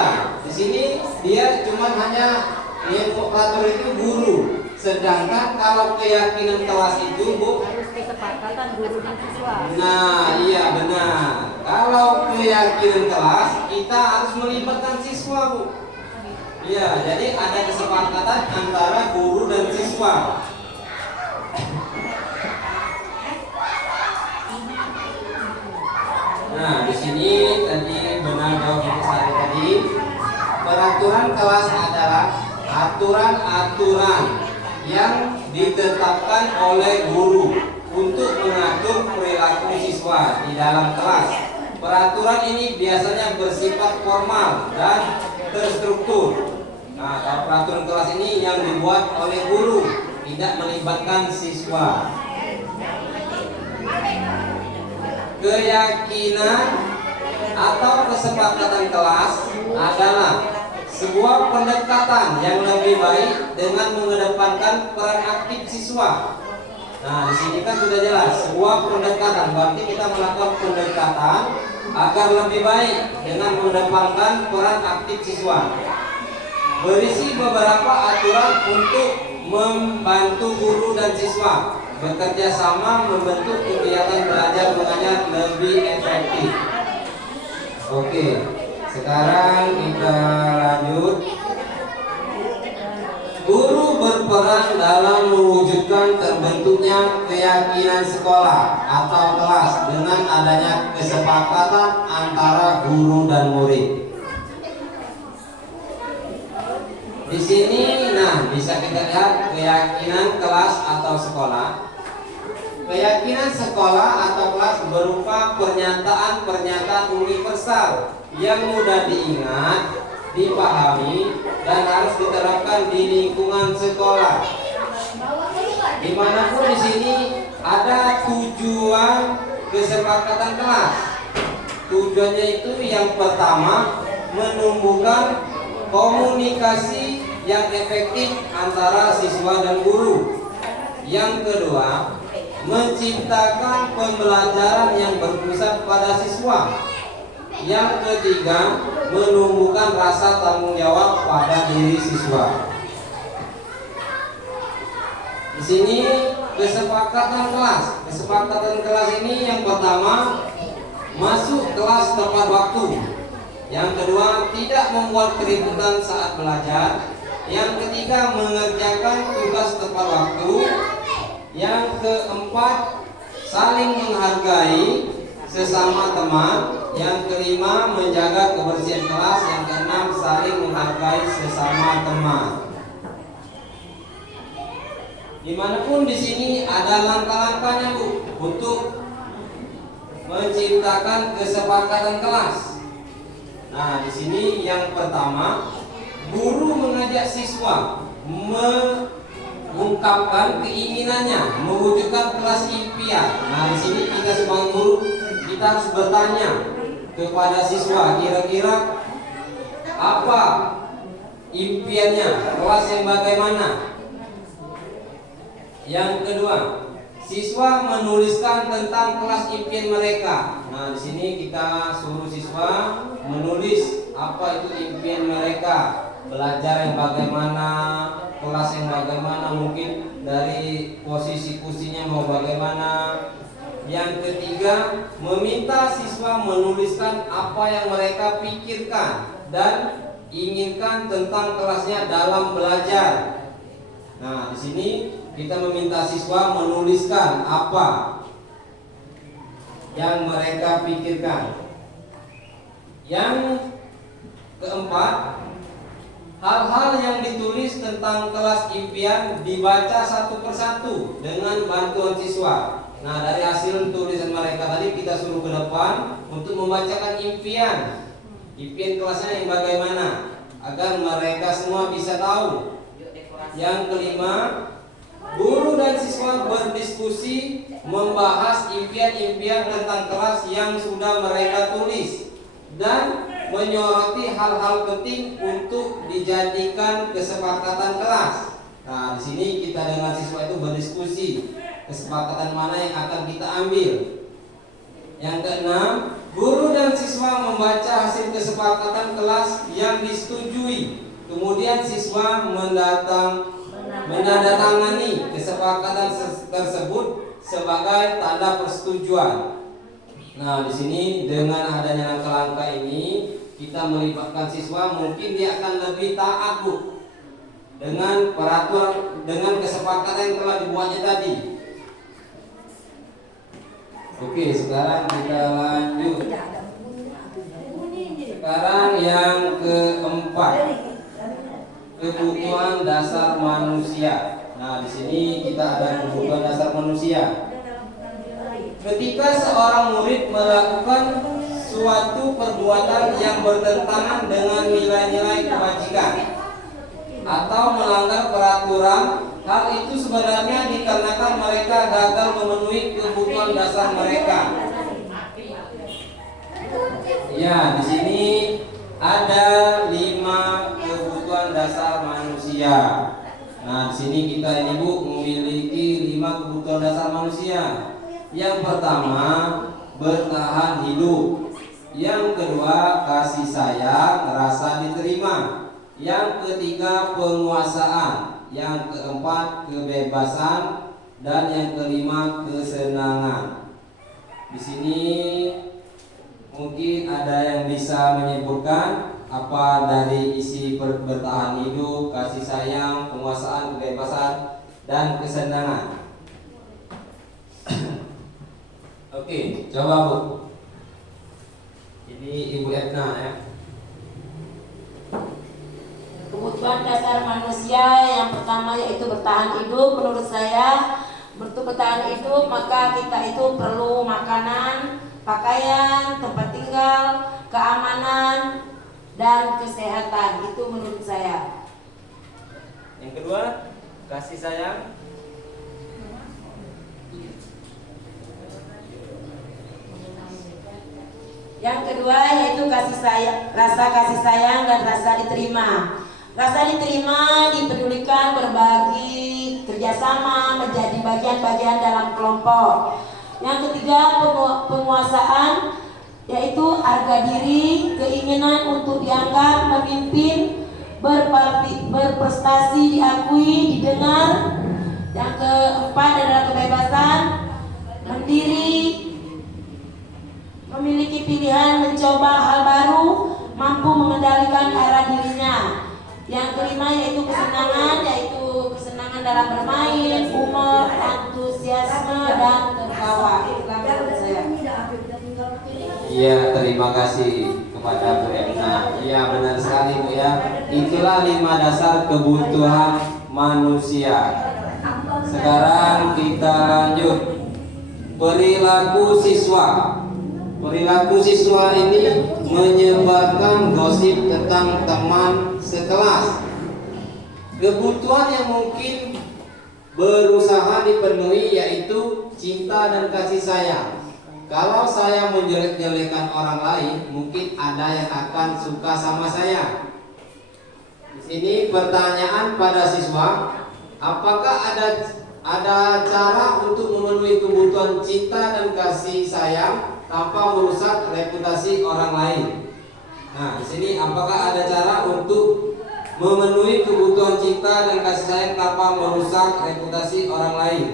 Di sini dia cuma hanya yang peraturan itu guru. Sedangkan kalau keyakinan kelas itu Bu, harus kesepakatan guru dan siswa. nah iya benar. Kalau keyakinan kelas kita harus melibatkan siswa Bu. Iya, jadi ada kesepakatan antara guru dan siswa. Nah, di sini tadi benar jawaban saya tadi. Peraturan kelas adalah aturan-aturan yang ditetapkan oleh guru untuk mengatur perilaku siswa di dalam kelas. Peraturan ini biasanya bersifat formal dan terstruktur. Nah, kalau peraturan kelas ini yang dibuat oleh guru, tidak melibatkan siswa. Keyakinan atau kesepakatan kelas adalah sebuah pendekatan yang lebih baik dengan mengedepankan peran aktif siswa. Nah, di sini kan sudah jelas sebuah pendekatan, berarti kita melakukan pendekatan agar lebih baik dengan mengedepankan peran aktif siswa. Berisi beberapa aturan untuk membantu guru dan siswa bekerja sama membentuk kegiatan belajar mengajar lebih efektif. Oke, sekarang kita lanjut. Guru berperan dalam mewujudkan terbentuknya keyakinan sekolah atau kelas dengan adanya kesepakatan antara guru dan murid. Di sini, nah bisa kita lihat keyakinan kelas atau sekolah. Keyakinan sekolah atau kelas berupa pernyataan-pernyataan universal yang mudah diingat, dipahami, dan harus diterapkan di lingkungan sekolah. Dimanapun di sini ada tujuan kesepakatan kelas. Tujuannya itu yang pertama menumbuhkan komunikasi yang efektif antara siswa dan guru. Yang kedua, menciptakan pembelajaran yang berpusat pada siswa. Yang ketiga, menumbuhkan rasa tanggung jawab pada diri siswa. Di sini kesepakatan kelas. Kesepakatan kelas ini yang pertama, masuk kelas tepat waktu. Yang kedua, tidak membuat keributan saat belajar. Yang ketiga, mengerjakan tugas tepat waktu. Yang keempat, saling menghargai sesama teman. Yang kelima, menjaga kebersihan kelas. Yang keenam, saling menghargai sesama teman. Dimanapun di sini ada langkah-langkahnya Bu untuk menciptakan kesepakatan kelas. Nah, di sini yang pertama, guru mengajak siswa mengungkapkan keinginannya mewujudkan kelas impian. Nah, di sini kita sebagai guru kita harus bertanya kepada siswa kira-kira apa impiannya, kelas yang bagaimana. Yang kedua, siswa menuliskan tentang kelas impian mereka. Nah, di sini kita suruh siswa menulis apa itu impian mereka, belajar yang bagaimana, kelas yang bagaimana, mungkin dari posisi kursinya mau bagaimana. Yang ketiga, meminta siswa menuliskan apa yang mereka pikirkan dan inginkan tentang kelasnya dalam belajar. Nah, di sini kita meminta siswa menuliskan apa yang mereka pikirkan. Yang keempat, hal-hal yang ditulis tentang kelas impian dibaca satu persatu dengan bantuan siswa. Nah, dari hasil tulisan mereka tadi kita suruh ke depan untuk membacakan impian kelasnya yang bagaimana agar mereka semua bisa tahu. Yang kelima, guru dan siswa berdiskusi membahas impian-impian tentang kelas yang sudah mereka tulis dan menyoroti hal-hal penting untuk dijadikan kesepakatan kelas. Nah, di sini kita dengan siswa itu berdiskusi kesepakatan mana yang akan kita ambil. Yang keenam, guru dan siswa membaca hasil kesepakatan kelas yang disetujui. Kemudian siswa menandatangani kesepakatan tersebut sebagai tanda persetujuan. Nah, di sini dengan adanya langkah-langkah ini kita melibatkan siswa, mungkin dia akan lebih taat, Bu, dengan peraturan, dengan kesepakatan yang telah dibuatnya tadi. Oke, sekarang kita lanjut. Sekarang yang keempat, kebutuhan dasar manusia. Nah, di sini kita ada kebutuhan dasar manusia. Ketika seorang murid melakukan suatu perbuatan yang bertentangan dengan nilai-nilai kebajikan atau melanggar peraturan, hal itu sebenarnya dikarenakan mereka gagal memenuhi kebutuhan dasar mereka. Ya, di sini ada 5 kebutuhan dasar manusia. Nah, di sini kita ini, Bu, memiliki 5 kebutuhan dasar manusia. Yang pertama, bertahan hidup. Yang kedua, kasih sayang, rasa diterima. Yang ketiga, penguasaan. Yang keempat, kebebasan. Dan yang kelima, kesenangan. Di sini mungkin ada yang bisa menyebutkan apa dari isi bertahan hidup, kasih sayang, penguasaan, kebebasan, dan kesenangan. Oke, coba, Bu. Ini Ibu Edna ya. Kebutuhan dasar manusia yang pertama yaitu bertahan hidup. Menurut saya, untuk bertahan hidup maka kita itu perlu makanan, pakaian, tempat tinggal, keamanan, dan kesehatan. Itu menurut saya. Yang kedua, kasih sayang. Yang kedua yaitu kasih sayang, rasa kasih sayang dan rasa diterima. Rasa diterima, dipedulikan, berbagi, kerjasama, menjadi bagian-bagian dalam kelompok. Yang ketiga, penguasaan, yaitu harga diri, keinginan untuk dianggap memimpin, berprestasi, diakui, didengar. Yang keempat adalah kebebasan, mandiri, memiliki pilihan, mencoba hal baru, mampu mengendalikan arah dirinya. Yang kelima yaitu kesenangan, dalam bermain, humor, antusiasme, dan tertawa. Itulah menurut saya. Iya, terima kasih kepada Bu Edna. Iya, benar sekali, Bu ya. Itulah 5 dasar kebutuhan manusia. Sekarang kita lanjut. Perilaku siswa. Perilaku siswa ini menyebarkan gosip tentang teman sekelas. Kebutuhan yang mungkin berusaha dipenuhi yaitu cinta dan kasih sayang. Kalau saya menjelek-jelekan orang lain, mungkin ada yang akan suka sama saya. Di sini pertanyaan pada siswa, apakah ada cara untuk memenuhi kebutuhan cinta dan kasih sayang tanpa merusak reputasi orang lain? Nah, di sini apakah ada cara untuk memenuhi kebutuhan cinta dan kasih sayang tanpa merusak reputasi orang lain?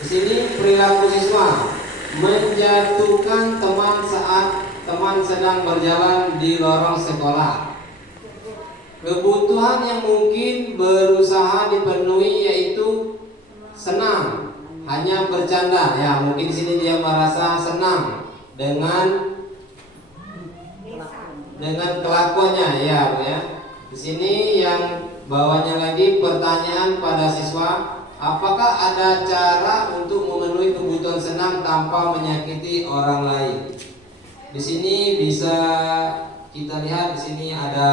Di sini perilaku siswa menjatuhkan teman saat teman sedang berjalan di lorong sekolah. Kebutuhan yang mungkin berusaha dipenuhi yaitu senang, hanya bercanda. Ya, mungkin di sini dia merasa senang dengan kelakuannya, ya, Bu ya. Di sini yang bawahnya lagi pertanyaan pada siswa, apakah ada cara untuk memenuhi kebutuhan senang tanpa menyakiti orang lain? Di sini bisa kita lihat di sini ada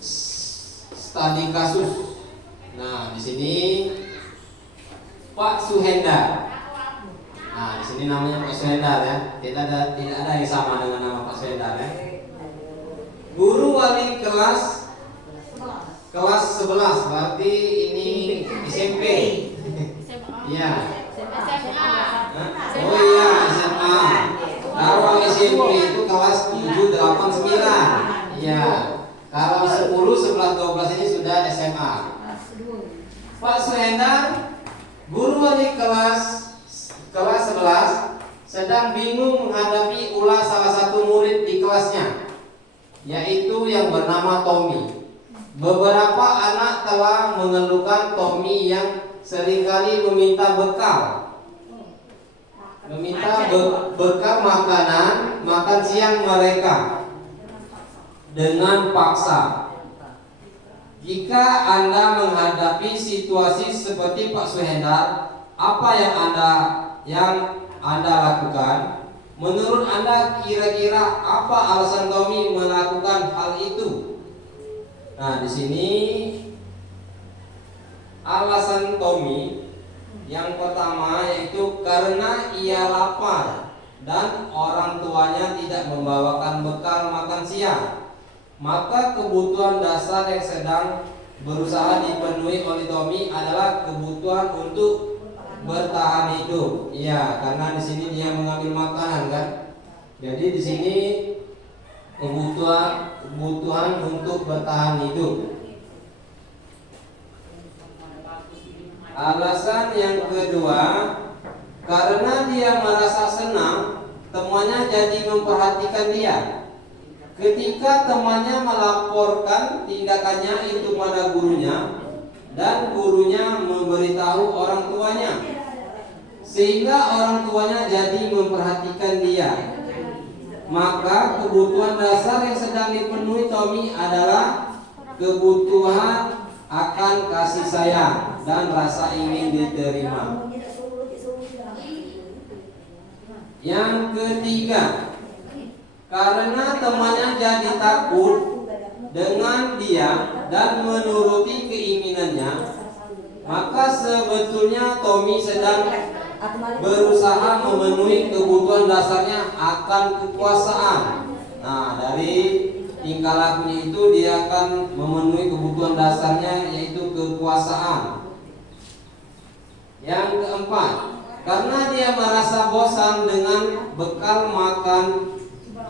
studi kasus. Nah, di sini Pak Suhendar. Nah, di sini namanya Pak Suhendar ya. Tidak ada yang sama dengan nama Pak Suhendar ya. Guru wali kelas 11, berarti ini SMP. Iya. Oh iya, SMA. Kalau SMP itu kelas 7, 8, 9. Iya. Kalau 10, 11, 12 ini sudah SMA. Pak Suhendar, guru wali kelas 11, sedang bingung menghadapi ulah salah satu murid di kelasnya, yaitu yang bernama Tommy. Beberapa anak telah mengeluhkan Tommy yang seringkali meminta bekal makan siang mereka dengan paksa. Jika Anda menghadapi situasi seperti Pak Suhendar, apa yang Anda lakukan? Menurut Anda kira-kira apa alasan Tommy melakukan hal itu? Nah, di sini alasan Tommy yang pertama yaitu karena ia lapar dan orang tuanya tidak membawakan bekal makan siang. Maka kebutuhan dasar yang sedang berusaha dipenuhi oleh Tommy adalah kebutuhan untuk bertahan hidup. Iya, karena di sini dia mengambil makanan kan. Jadi di sini kebutuhan untuk bertahan hidup. Alasan yang kedua, karena dia merasa senang temannya jadi memperhatikan dia. Ketika temannya melaporkan tindakannya itu pada gurunya dan gurunya memberitahu orang tuanya, sehingga orang tuanya jadi memperhatikan dia. Maka kebutuhan dasar yang sedang dipenuhi Tommy adalah kebutuhan akan kasih sayang dan rasa ingin diterima. Yang ketiga, karena temannya jadi takut dengan dia dan menuruti keinginannya, maka sebetulnya Tommy sedang berusaha memenuhi kebutuhan dasarnya akan kekuasaan. Nah, dari tingkah lakunya itu dia akan memenuhi kebutuhan dasarnya yaitu kekuasaan. Yang keempat, karena dia merasa bosan dengan bekal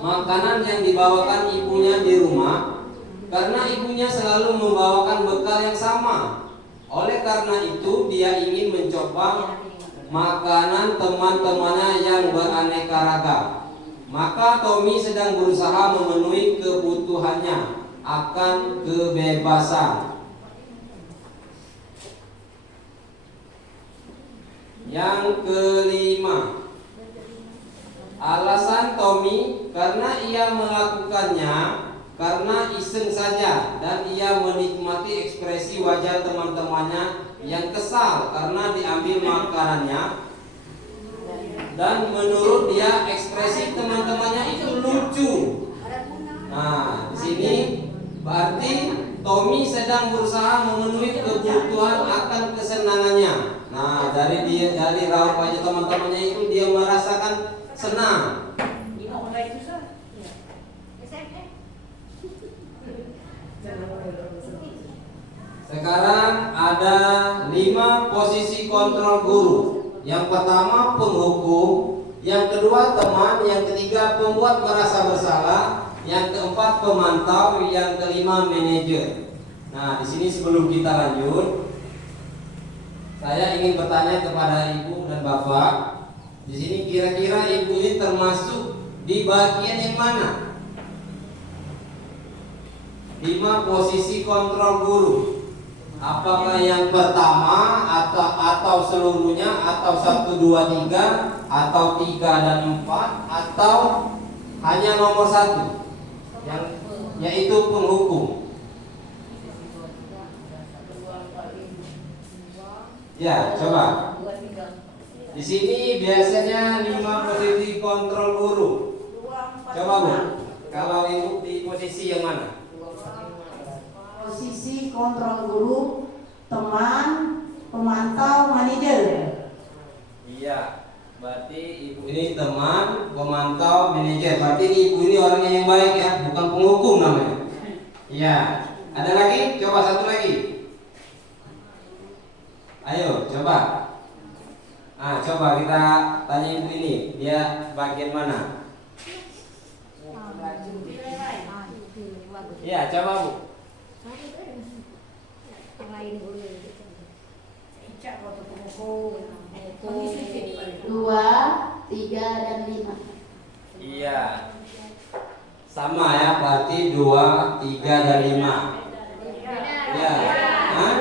makanan yang dibawakan ibunya di rumah, karena ibunya selalu membawakan bekal yang sama. Oleh karena itu dia ingin mencoba makanan teman-temannya yang beraneka ragam. Maka Tommy sedang berusaha memenuhi kebutuhannya akan kebebasan. Yang kelima, alasan Tommy karena ia melakukannya karena iseng saja dan ia menikmati ekspresi wajah teman-temannya yang kesal karena diambil makanannya, dan menurut dia ekspresi teman-temannya itu lucu. Nah, di sini berarti Tommy sedang berusaha memenuhi kebutuhan akan kesenangannya. Nah, dari raut wajah teman-temannya itu dia merasakan senang. Sekarang ada 5 posisi kontrol guru. Yang pertama penghukum, yang kedua teman, yang ketiga pembuat merasa bersalah, yang keempat pemantau, yang kelima manajer. Nah, di sini sebelum kita lanjut, saya ingin bertanya kepada ibu dan bapak. Di sini kira-kira ibu ini termasuk di bagian yang mana? 5 posisi kontrol guru. Apakah yang pertama atau seluruhnya, atau 1, 2, 3, atau 3 dan 4, atau hanya nomor 1 yang yaitu penghukum? Ya, coba. Di sini biasanya 5 posisi kontrol guru. Coba Bu. Kalau ibu di posisi yang mana? Posisi kontrol guru, teman, pemantau, manajer. Iya. Berarti ibu ini teman, pemantau, manajer. Berarti ini ibu ini orangnya yang baik ya, bukan penghukum namanya. Iya. Ada lagi? Coba satu lagi. Ayo, coba. Coba kita tanya ibu ini, dia bagian mana? Iya, coba Bu. Dua, tiga, dan lima. Iya. Sama ya, berarti 2, 3, dan 5. Ya. Hah?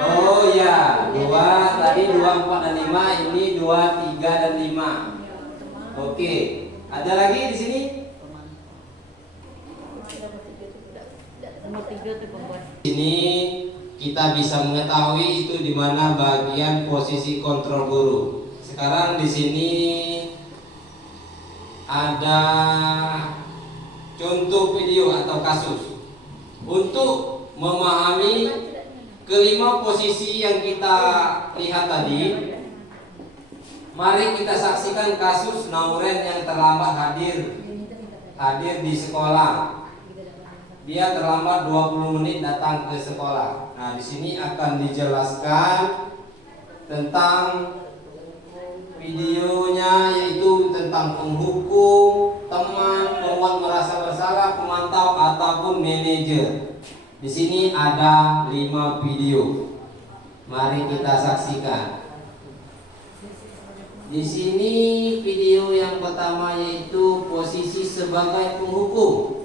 Oh ya, 2 tadi 2, 4, dan 5. Ini 2, 3, dan 5. Oke. Ada lagi di sini? Ini kita bisa mengetahui itu di mana bagian posisi kontrol guru. Sekarang di sini ada contoh video atau kasus untuk memahami kelima posisi yang kita lihat tadi. Mari kita saksikan kasus Nauren yang terlambat hadir di sekolah. Dia terlambat 20 menit datang ke sekolah. Nah, di sini akan dijelaskan tentang videonya, yaitu tentang penghukum, teman, pembuat merasa bersalah, pemantau ataupun manajer. Di sini ada 5 video. Mari kita saksikan. Di sini video yang pertama yaitu posisi sebagai penghukum.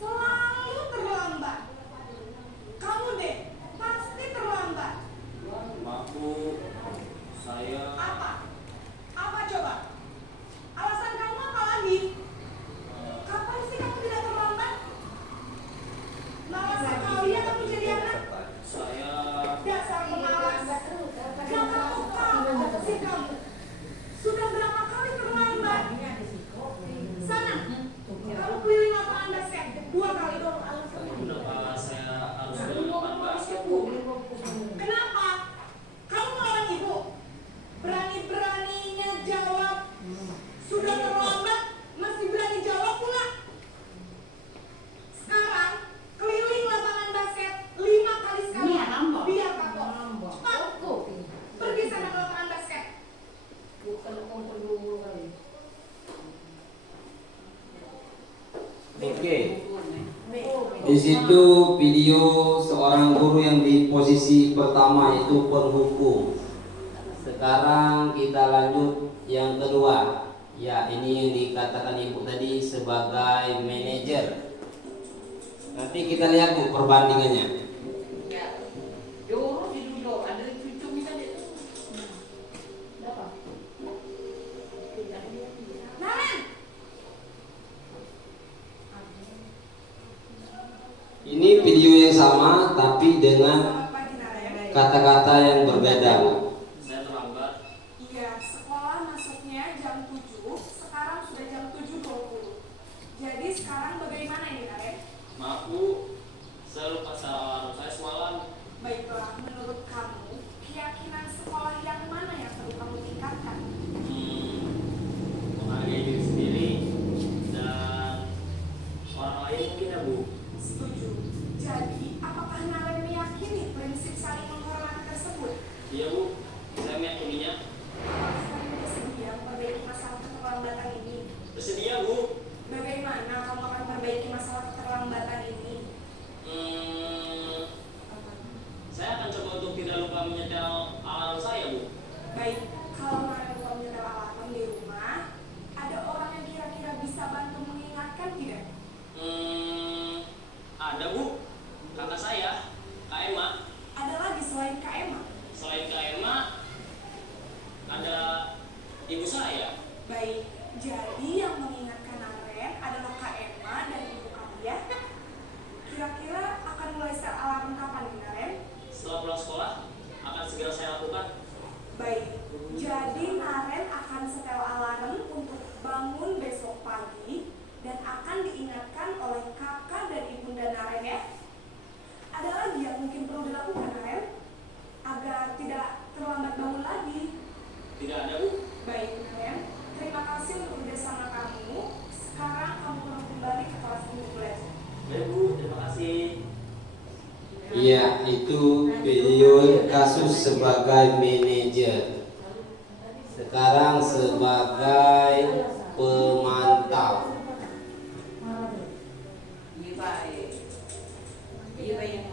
Selalu terlambat. Kamu deh, pasti terlambat. Maaf, saya Apa? Apa coba? Alasan kamu apa lagi? Kapan sih kamu tidak terlambat? Malas sekali ya kamu jadi anak. saya Dasar pemalas. Gak tahu kamu sih kamu. Sudah berapa kali terlambat? Sana, kamu keliling lapangan basket 2 kali doang. kenapa saya harus Kenapa? Kamu melawan ibu? Berani-beraninya jawab. Sudah terlambat, masih berani jawab pula. Sekarang, keliling lapangan basket 5 kali sekali. Biar kapok. Cepat. Pergi sana ke lapangan basket. Oke. Di situ video seorang guru yang di posisi pertama yaitu penghukum. Sekarang kita lanjut yang kedua. Ya, ini yang dikatakan ibu tadi sebagai manajer. Nanti kita lihat Bu perbandingannya. Naren, Ini video yang sama tapi dengan selamat pagi Naren. kata-kata yang berbeda. Saya terlambat. Iya, sekolah masuknya jam 7, sekarang sudah jam 7.20. Jadi sekarang bagaimana ini Naren? Maaf Bu, saya lupa alarm saya semalam. Baiklah, menurut kamu, keyakinan sekolah yang mana yang perlu kamu tingkatkan? Menghargai diri sendiri dan orang lain mungkin ya Bu. Setuju. Jadi, apakah Naren meyakini prinsip saling menghormati tersebut? Iya Bu, saya meyakininya. Apakah Naren bersedia memperbaiki masalah keterlambatan ini? Bersedia Bu. Bagaimana kamu akan memperbaiki masalah keterlambatan ini? Saya akan coba untuk tidak lupa menyetel alarm saya Bu. Baik, kalau Naren lupa menyetel alarm di rumah, ada orang yang kira-kira bisa bantu mengingatkan tidak? Ada Bu, kakak saya, Kak Emma. Ada lagi selain Kak Emma? Selain Kak Emma, ada ibu saya. Baik, jadi yang mengingatkan kasih. Ya, itu video kasus sebagai manajer. Sekarang sebagai pemantau. Iya baik. Iya baik.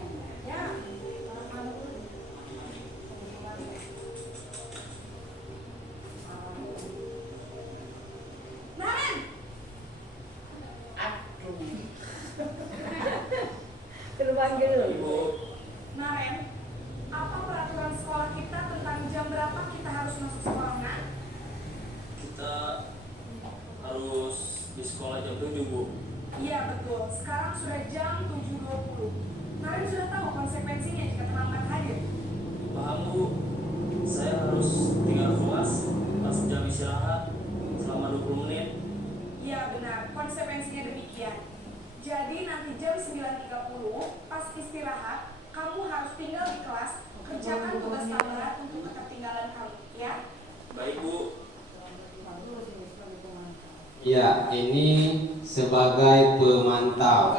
Ibu, Naren, apa peraturan sekolah kita tentang jam berapa kita harus masuk sekolah, Nak? kita harus di sekolah jam 7, Bu. Iya betul, sekarang sudah jam 7.20. Naren sudah tahu konsekuensinya jika terlambat hadir. Paham, Bu? Saya harus tinggal kelas pas jam istirahat selama 20 menit. Iya benar, konsekuensinya demikian. Jadi nanti jam 9.30 pas istirahat, kamu harus tinggal di kelas, kerjakan tugas tambahan untuk ketertinggalan kamu, ya? Baik, Bu. Ya, ini sebagai pemantau.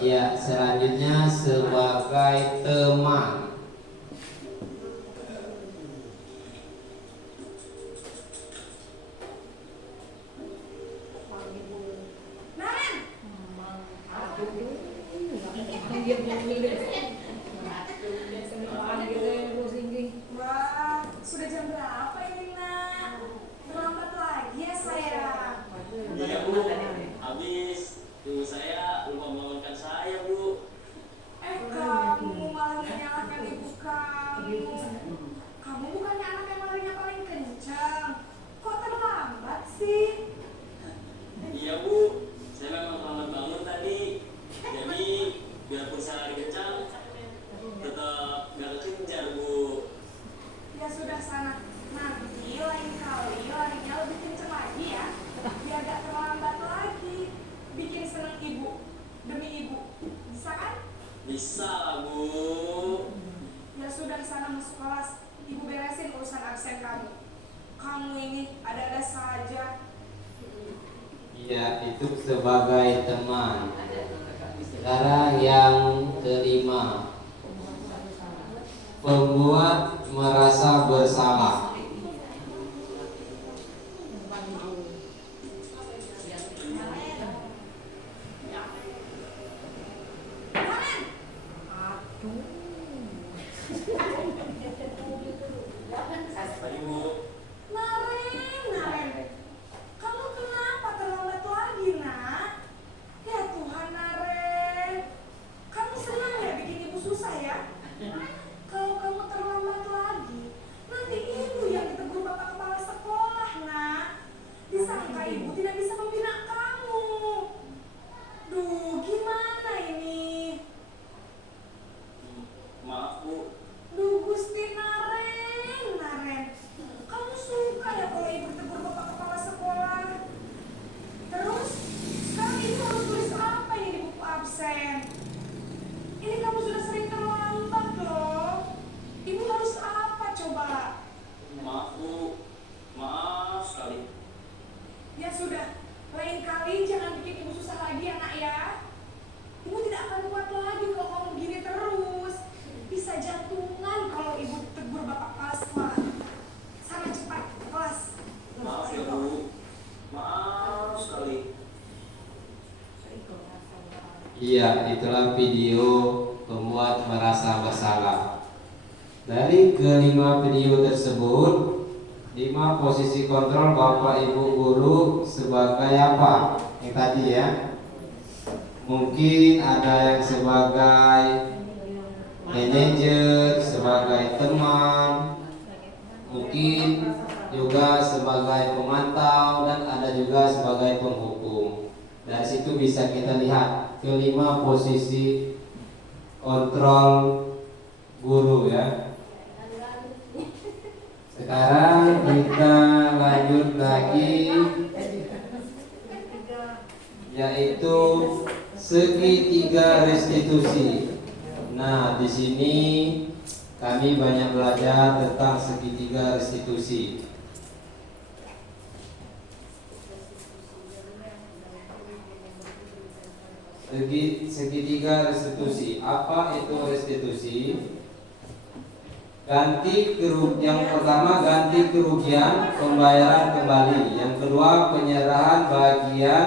Ya, selanjutnya sebagai teman. Naren, wah, sudah jam berapa ini, Nak? Terlambat lagi ya saya. Iya, Bu. Habis ibu saya lupa membangunkan saya, Bu. Kamu malah menyalahkan ibu kamu. Kamu bukannya anak yang larinya paling kencang. Kok terlambat sih? Iya, Bu. Saya memang terlambat bangun tadi. Jadi biarpun saya lari kencang, tetap gak kekejar, Bu. Ya sudah sana. Nanti lain kali larinya lebih kencang lagi ya. Biar gak terlambat lagi. Bikin seneng ibu. Demi ibu. Bisa kan? Bisa lah, Bu. Ya sudah sana masuk kelas. Ibu beresin urusan absen kamu. Kamu ini ada-ada saja. Ya, itu sebagai teman. Sekarang yang kelima, pembuat merasa bersalah. Tadi, Bu. Naren, kamu kenapa terlambat lagi, Nak? Ya Tuhan, Naren, kamu senang ya bikin ibu susah ya? Kalau kamu terlambat lagi, nanti ibu yang ditegur bapak kepala sekolah, Nak. Disangka ibu tidak bisa membina kamu. Duh, gimana ini? Maaf, Bu. Duh, Gusti Naren, kamu suka ya kalau ibu tegur bapak kepala sekolah? Terus, sekarang ibu harus tulis apa ini di buku absen? Ini kamu sudah sering terlambat loh. Ibu harus apa coba? Maaf, Bu. Maaf sekali. Ya sudah, lain kali jangan bikin ibu susah lagi ya, Nak ya. Ibu tidak akan kuat lagi kalau kamu begini terus. Bisa jantungan kalau ibu tegur bapak kepala sekolah. Sana cepat ke kelas. Maaf ya, Bu. Maaf sekali. Iya, itulah video pembuat merasa bersalah. Dari kelima video tersebut, 5 posisi kontrol Bapak Ibu guru sebagai apa? Yang tadi ya. Mungkin ada yang sebagai manajer, sebagai teman, mungkin juga sebagai pemantau, dan ada juga sebagai penghukum. Dari situ bisa kita lihat kelima posisi kontrol guru ya. Sekarang kita lanjut lagi, yaitu segitiga restitusi. Nah, di sini kami banyak belajar tentang segitiga restitusi. segitiga restitusi. Apa itu restitusi? Yang pertama ganti kerugian, pembayaran kembali. Yang kedua penyerahan bagian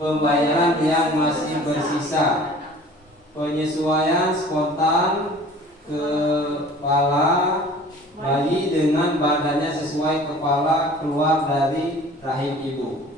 pembayaran yang masih bersisa. Penyesuaian spontan kepala bayi dengan badannya sesuai kepala keluar dari rahim ibu.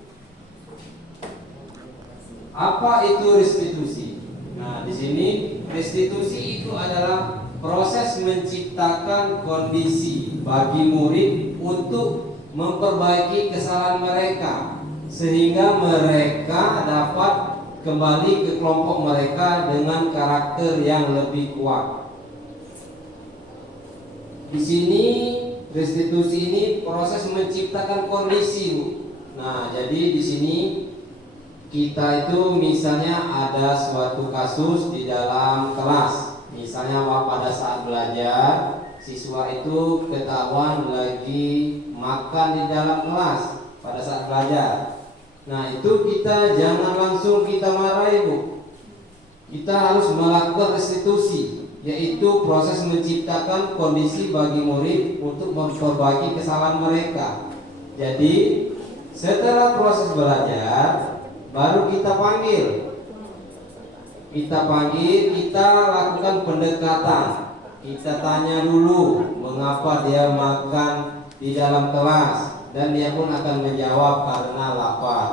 Apa itu restitusi? Nah, di sini restitusi itu adalah proses menciptakan kondisi bagi murid untuk memperbaiki kesalahan mereka sehingga mereka dapat kembali ke kelompok mereka dengan karakter yang lebih kuat. Di sini restitusi ini proses menciptakan kondisi, Bu. Nah, jadi di sini kita itu misalnya ada suatu kasus di dalam kelas. Misalnya pada saat belajar, siswa itu ketahuan lagi makan di dalam kelas pada saat belajar. Nah, itu kita jangan langsung kita marahi, Bu. Kita harus melakukan restitusi, yaitu proses menciptakan kondisi bagi murid untuk memperbaiki kesalahan mereka. Jadi, setelah proses belajar, baru kita panggil. Kita lakukan pendekatan. Kita tanya dulu mengapa dia makan di dalam kelas, dan dia pun akan menjawab karena lapar.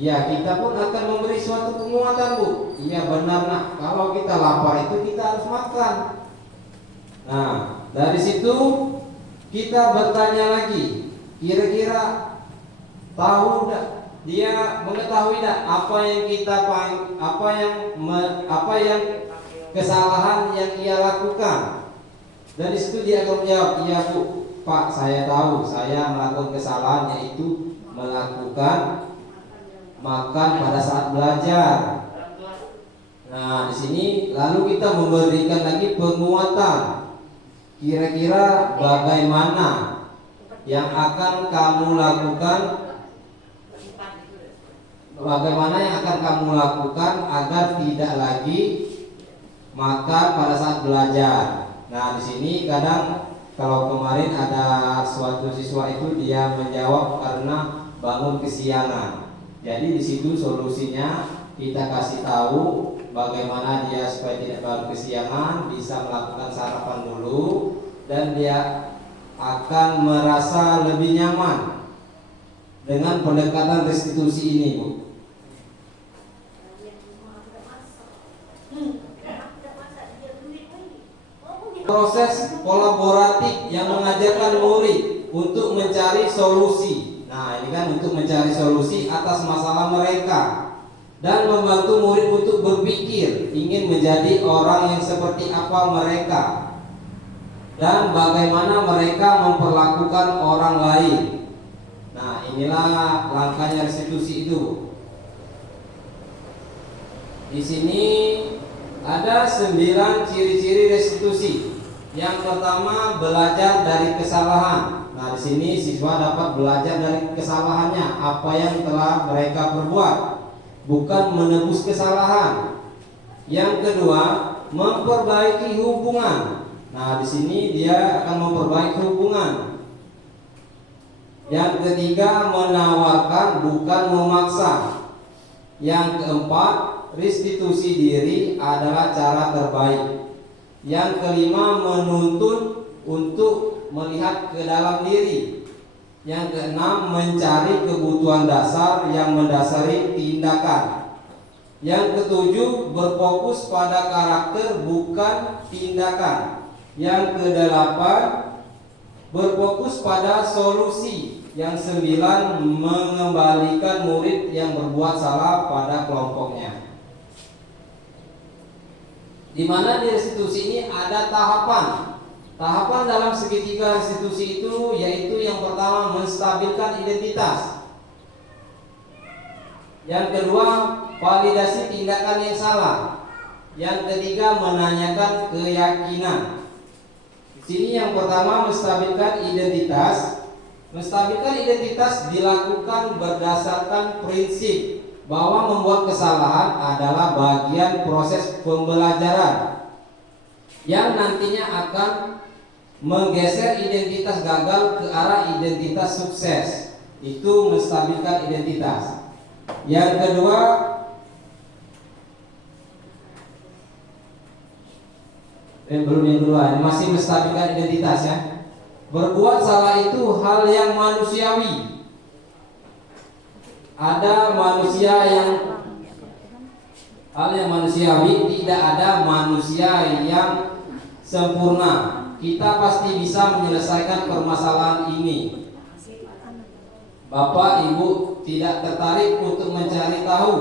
Ya, kita pun akan memberi suatu penguatan, Bu. Iya benar, nak. Kalau kita lapar itu kita harus makan. Nah, dari situ kita bertanya lagi. Kira-kira tahu enggak? Dia mengetahui tidak apa yang kesalahan yang ia lakukan. Dan di situ dia akan menjawab, iya Bu, Pak, saya tahu saya melakukan kesalahan, yaitu melakukan makan pada saat belajar. Nah, di sini lalu kita memberikan lagi penguatan. Kira-kira bagaimana yang akan kamu lakukan? Bagaimana yang akan kamu lakukan agar tidak lagi makan pada saat belajar? Nah, di sini kadang kalau kemarin ada suatu siswa itu dia menjawab karena bangun kesiangan. Jadi di situ solusinya kita kasih tahu bagaimana dia supaya tidak bangun kesiangan, bisa melakukan sarapan dulu, dan dia akan merasa lebih nyaman dengan pendekatan restitusi ini, Bu. Proses kolaboratif yang mengajarkan murid untuk mencari solusi. Nah, ini kan untuk mencari solusi atas masalah mereka dan membantu murid untuk berpikir ingin menjadi orang yang seperti apa mereka dan bagaimana mereka memperlakukan orang lain. Nah, inilah langkahnya restitusi itu. Di sini ada 9 ciri-ciri restitusi. Yang pertama, belajar dari kesalahan. Nah, di sini siswa dapat belajar dari kesalahannya, apa yang telah mereka perbuat, bukan menebus kesalahan. Yang kedua, memperbaiki hubungan. Nah, di sini dia akan memperbaiki hubungan. Yang ketiga, menawarkan bukan memaksa. Yang keempat, restitusi diri adalah cara terbaik. Yang kelima, menuntun untuk melihat ke dalam diri. Yang keenam, mencari kebutuhan dasar yang mendasari tindakan. Yang ketujuh, berfokus pada karakter bukan tindakan. Yang kedelapan, berfokus pada solusi. Yang 9, mengembalikan murid yang berbuat salah pada kelompoknya. Di mana di restitusi ini ada tahapan. Tahapan dalam segitiga restitusi itu yaitu yang pertama, menstabilkan identitas. Yang kedua, validasi tindakan yang salah. Yang ketiga, menanyakan keyakinan. Di sini yang pertama, menstabilkan identitas. Menstabilkan identitas dilakukan berdasarkan prinsip bahwa membuat kesalahan adalah bagian proses pembelajaran yang nantinya akan menggeser identitas gagal ke arah identitas sukses. Itu menstabilkan identitas. Yang kedua, belum yang kedua, masih menstabilkan identitas ya. Berbuat salah itu hal yang manusiawi. Ada manusia yang hal yang manusiawi, tidak ada manusia yang sempurna. Kita pasti bisa menyelesaikan permasalahan ini. Bapak Ibu tidak tertarik untuk mencari tahu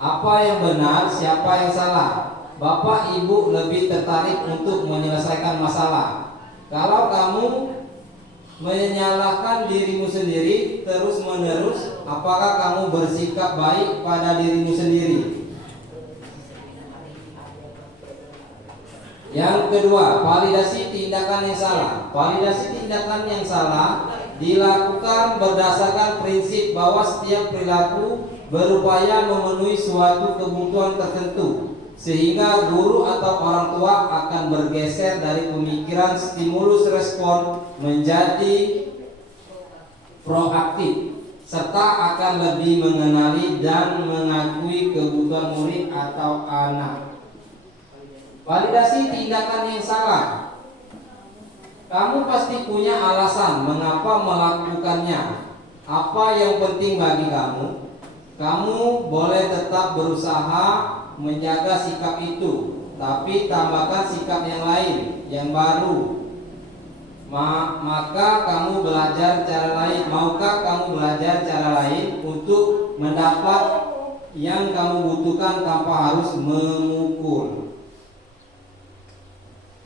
apa yang benar, siapa yang salah. Bapak Ibu lebih tertarik untuk menyelesaikan masalah. Kalau kamu menyalahkan dirimu sendiri terus menerus, apakah kamu bersikap baik pada dirimu sendiri? Yang kedua, validasi tindakan yang salah. Validasi tindakan yang salah dilakukan berdasarkan prinsip bahwa setiap perilaku berupaya memenuhi suatu kebutuhan tertentu, sehingga guru atau orang tua akan bergeser dari pemikiran stimulus respon menjadi proaktif, serta akan lebih mengenali dan mengakui kebutuhan murid atau anak. Validasi tindakan yang salah. Kamu pasti punya alasan mengapa melakukannya. Apa yang penting bagi kamu? Kamu boleh tetap berusaha menjaga sikap itu, tapi tambahkan sikap yang lain, yang baru. Maka kamu belajar cara lain. Maukah kamu belajar cara lain untuk mendapat yang kamu butuhkan tanpa harus memukul?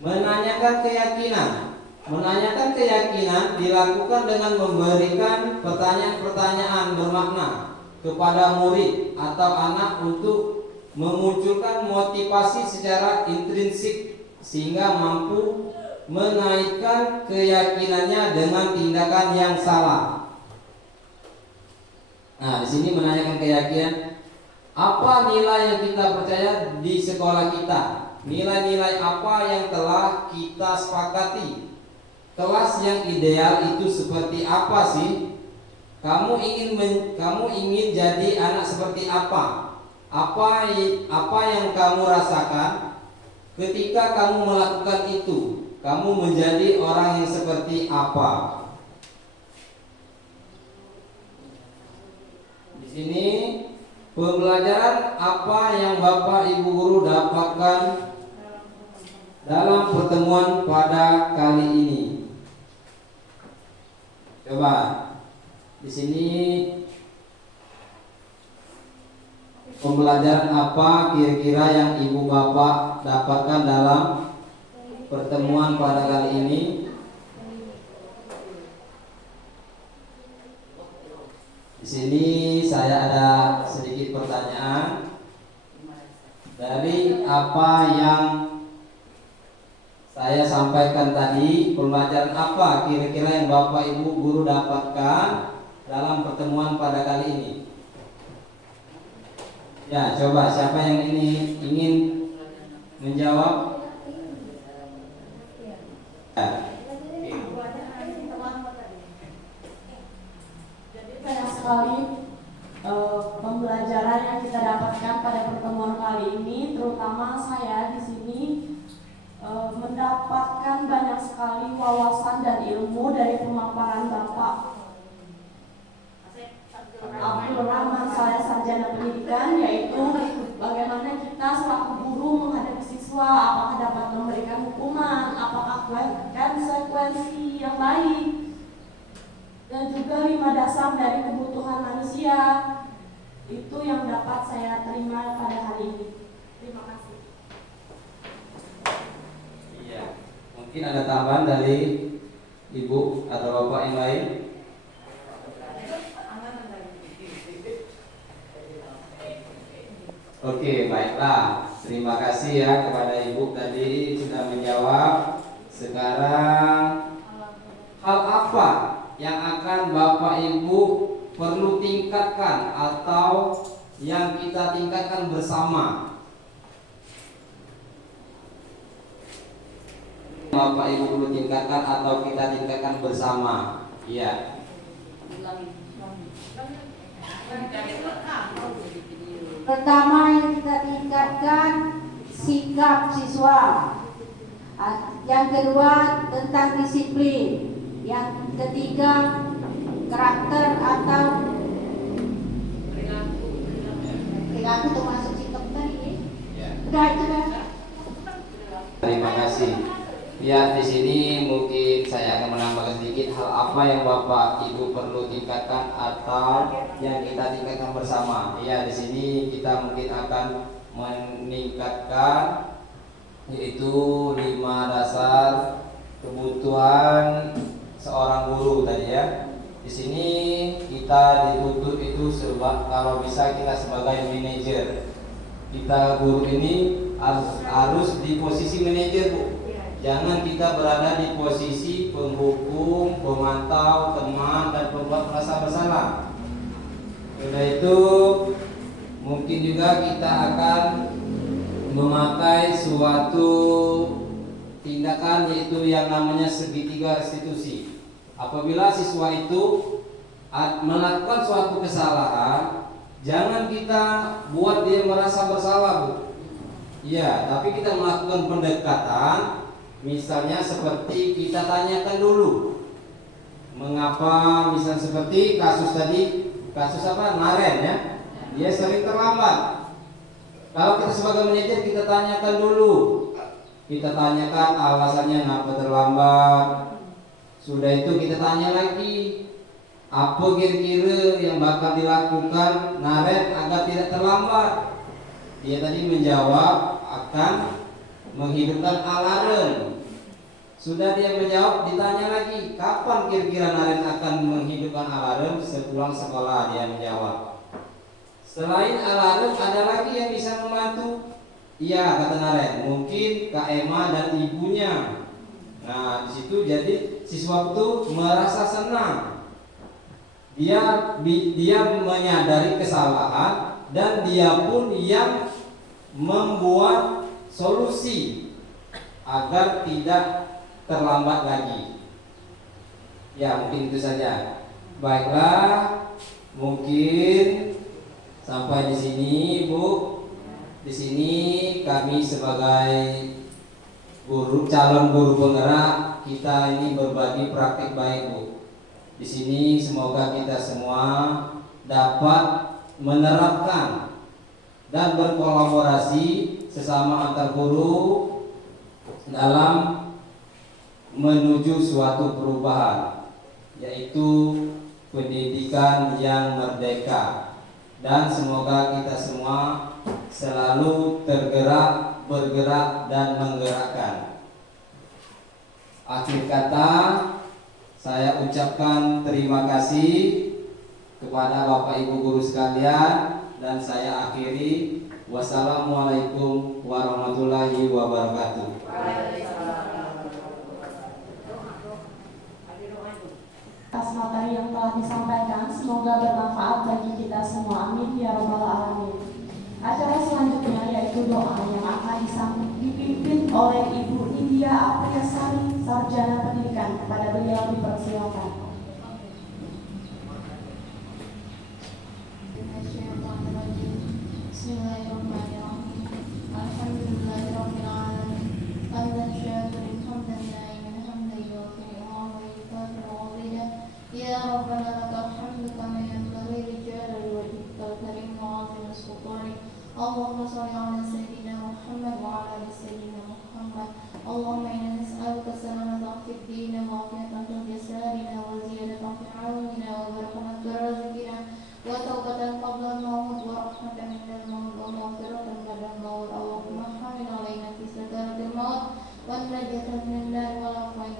Menanyakan keyakinan. Menanyakan keyakinan dilakukan dengan memberikan pertanyaan-pertanyaan bermakna kepada murid atau anak untuk memunculkan motivasi secara intrinsik sehingga mampu menaikkan keyakinannya dengan tindakan yang salah. Nah, di sini menanyakan keyakinan, apa nilai yang kita percaya di sekolah kita? Nilai-nilai apa yang telah kita sepakati? Kelas yang ideal itu seperti apa sih? Kamu ingin jadi anak seperti apa? Apa yang kamu rasakan ketika kamu melakukan itu? Kamu menjadi orang yang seperti apa? Di sini pembelajaran apa yang Bapak Ibu guru dapatkan dalam pertemuan pada kali ini? Coba di sini pembelajaran apa kira-kira yang Ibu Bapak dapatkan dalam pertemuan pada kali ini? Di sini saya ada sedikit pertanyaan dari apa yang saya sampaikan tadi. Pembelajaran apa kira-kira yang Bapak Ibu guru dapatkan dalam pertemuan pada kali ini? Ya, coba siapa yang ini ingin menjawab? Ya. Banyak sekali pembelajaran yang kita dapatkan pada pertemuan kali ini, terutama saya di sini mendapatkan banyak sekali wawasan dan ilmu dari pemaparan Bapak Abdul Rahman, saya sarjana pendidikan, yaitu bagaimana kita selaku guru menghadapi siswa, apakah dapat memberikan hukuman, apakah konsekuensi yang baik, dan juga 5 dasar dari kebutuhan manusia. Itu yang dapat saya terima pada hari ini. Terima kasih. Iya, mungkin ada tambahan dari Ibu atau Bapak yang lain? Oke, baiklah. Terima kasih ya kepada Ibu tadi sudah menjawab. Sekarang hal apa yang akan Bapak Ibu perlu tingkatkan atau yang kita tingkatkan bersama. Bapak Ibu perlu tingkatkan atau kita tingkatkan bersama. Iya. Pertama yang kita tingkatkan sikap siswa. Yang kedua tentang disiplin. Yang ketiga karakter atau perilaku termasuk sikap tadi. Udah itu dah. Terima kasih. Ya, di sini mungkin saya akan menambahkan sedikit hal apa yang Bapak Ibu perlu tingkatkan atau yang kita tingkatkan bersama. Ya, di sini kita mungkin akan meningkatkan yaitu 5 dasar kebutuhan seorang guru tadi ya. Di sini kita dituntut itu kalau bisa kita sebagai manajer. Kita guru ini harus di posisi manajer, Bu. Jangan kita berada di posisi penghukum, pemantau, teman, dan pembuat merasa bersalah. Sudah itu mungkin juga kita akan memakai suatu tindakan yaitu yang namanya segitiga restitusi. Apabila siswa itu melakukan suatu kesalahan, jangan kita buat dia merasa bersalah, Bu. Iya, tapi kita melakukan pendekatan. Misalnya seperti kita tanyakan dulu mengapa, misalnya seperti kasus tadi, kasus apa, Naren ya, dia sering terlambat. Kalau kita sebagai manajer kita tanyakan dulu, kita tanyakan alasannya kenapa terlambat. Sudah itu kita tanya lagi, apa kira-kira yang bakal dilakukan Naren agar tidak terlambat. Dia tadi menjawab akan menghidupkan alarm. Sudah dia menjawab, ditanya lagi, kapan kira-kira Naren akan menghidupkan alarm? Sepulang sekolah dia menjawab. Selain alarm ada lagi yang bisa membantu. Iya, kata Naren, mungkin Kak Emma dan ibunya. Nah, di situ jadi siswa itu merasa senang. Dia menyadari kesalahan dan dia pun yang membuat solusi agar tidak terlambat lagi. Ya, mungkin itu saja. Baiklah, mungkin sampai di sini, Bu. Di sini kami sebagai calon guru penggerak, kita ini berbagi praktik baik, Bu. Di sini semoga kita semua dapat menerapkan dan berkolaborasi sesama antar guru dalam menuju suatu perubahan, yaitu pendidikan yang merdeka. Dan semoga kita semua selalu tergerak, bergerak, dan menggerakkan. Akhir kata, saya ucapkan terima kasih kepada Bapak Ibu guru sekalian, dan saya akhiri. Wassalamualaikum warahmatullahi wabarakatuh. Atas materi yang telah disampaikan, semoga bermanfaat bagi kita semua. Amin ya rabbal alamin. Acara selanjutnya yaitu doa yang akan dipimpin oleh Ibu India Apriyasari, Sarjana Pendidikan. Kepada beliau dipersilakan. Bismillahirrahmanirrahim. Alhamdulillahirabbil alamin. Hamdan syakiran hamdan na'iman hamdan yuwafiqu wa yukafi'u 'abdah. Ya Rabbana lakal hamdu kama yanbaghi li jalali wajhikal karim wa 'azimi sultanik. Allahumma shalli 'ala sayyidina Muhammad wa 'ala ali sayyidina Muhammad. Allahumma inna nas'aluka salamatan fid din wa 'afiyatan fil jasadina wa ziyadatan fil 'ilmina wa barakatan fil rizqina wa taubatan qabla al-maut wa rahmatan minal maut wa maghfiratan ba'da al-maut. Allahumma hamil alaina fi sakaratil maut wa najatan minan nar wa la'afina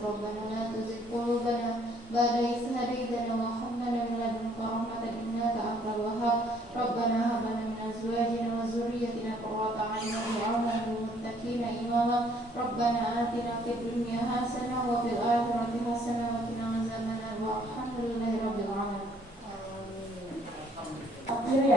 Rabbana la tuzigh qulubana ba'da idh hadaytana wa hab lana min ladunka rahmatan innaka antal wahhab. Rabbana hab lana min azwajina wa dhurriyyatina qurrata a'yunin waj'alna lil muttaqina imama. Rabbana atina fid dunya hasanah wa fil akhirati hasanah wa qina adzabannar. Walhamdulillahi rabbil alamin.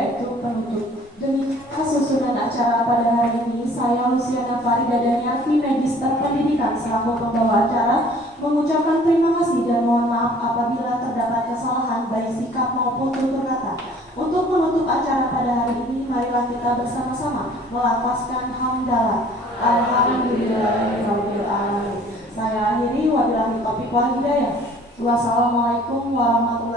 yaitu penutup. Demikian susunan acara pada hari ini. Saya Luciana Farida Daniarti, Magister Pendidikan selaku pembawa acara, mengucapkan terima kasih dan mohon maaf apabila terdapat kesalahan baik sikap maupun tutur kata. Untuk menutup acara pada hari ini, marilah kita bersama-sama melafazkan hamdalah. Alhamdulillahirabbil alamin. Saya akhiri, wabillahi taufiq wal hidayah. Wassalamualaikum warahmatullahi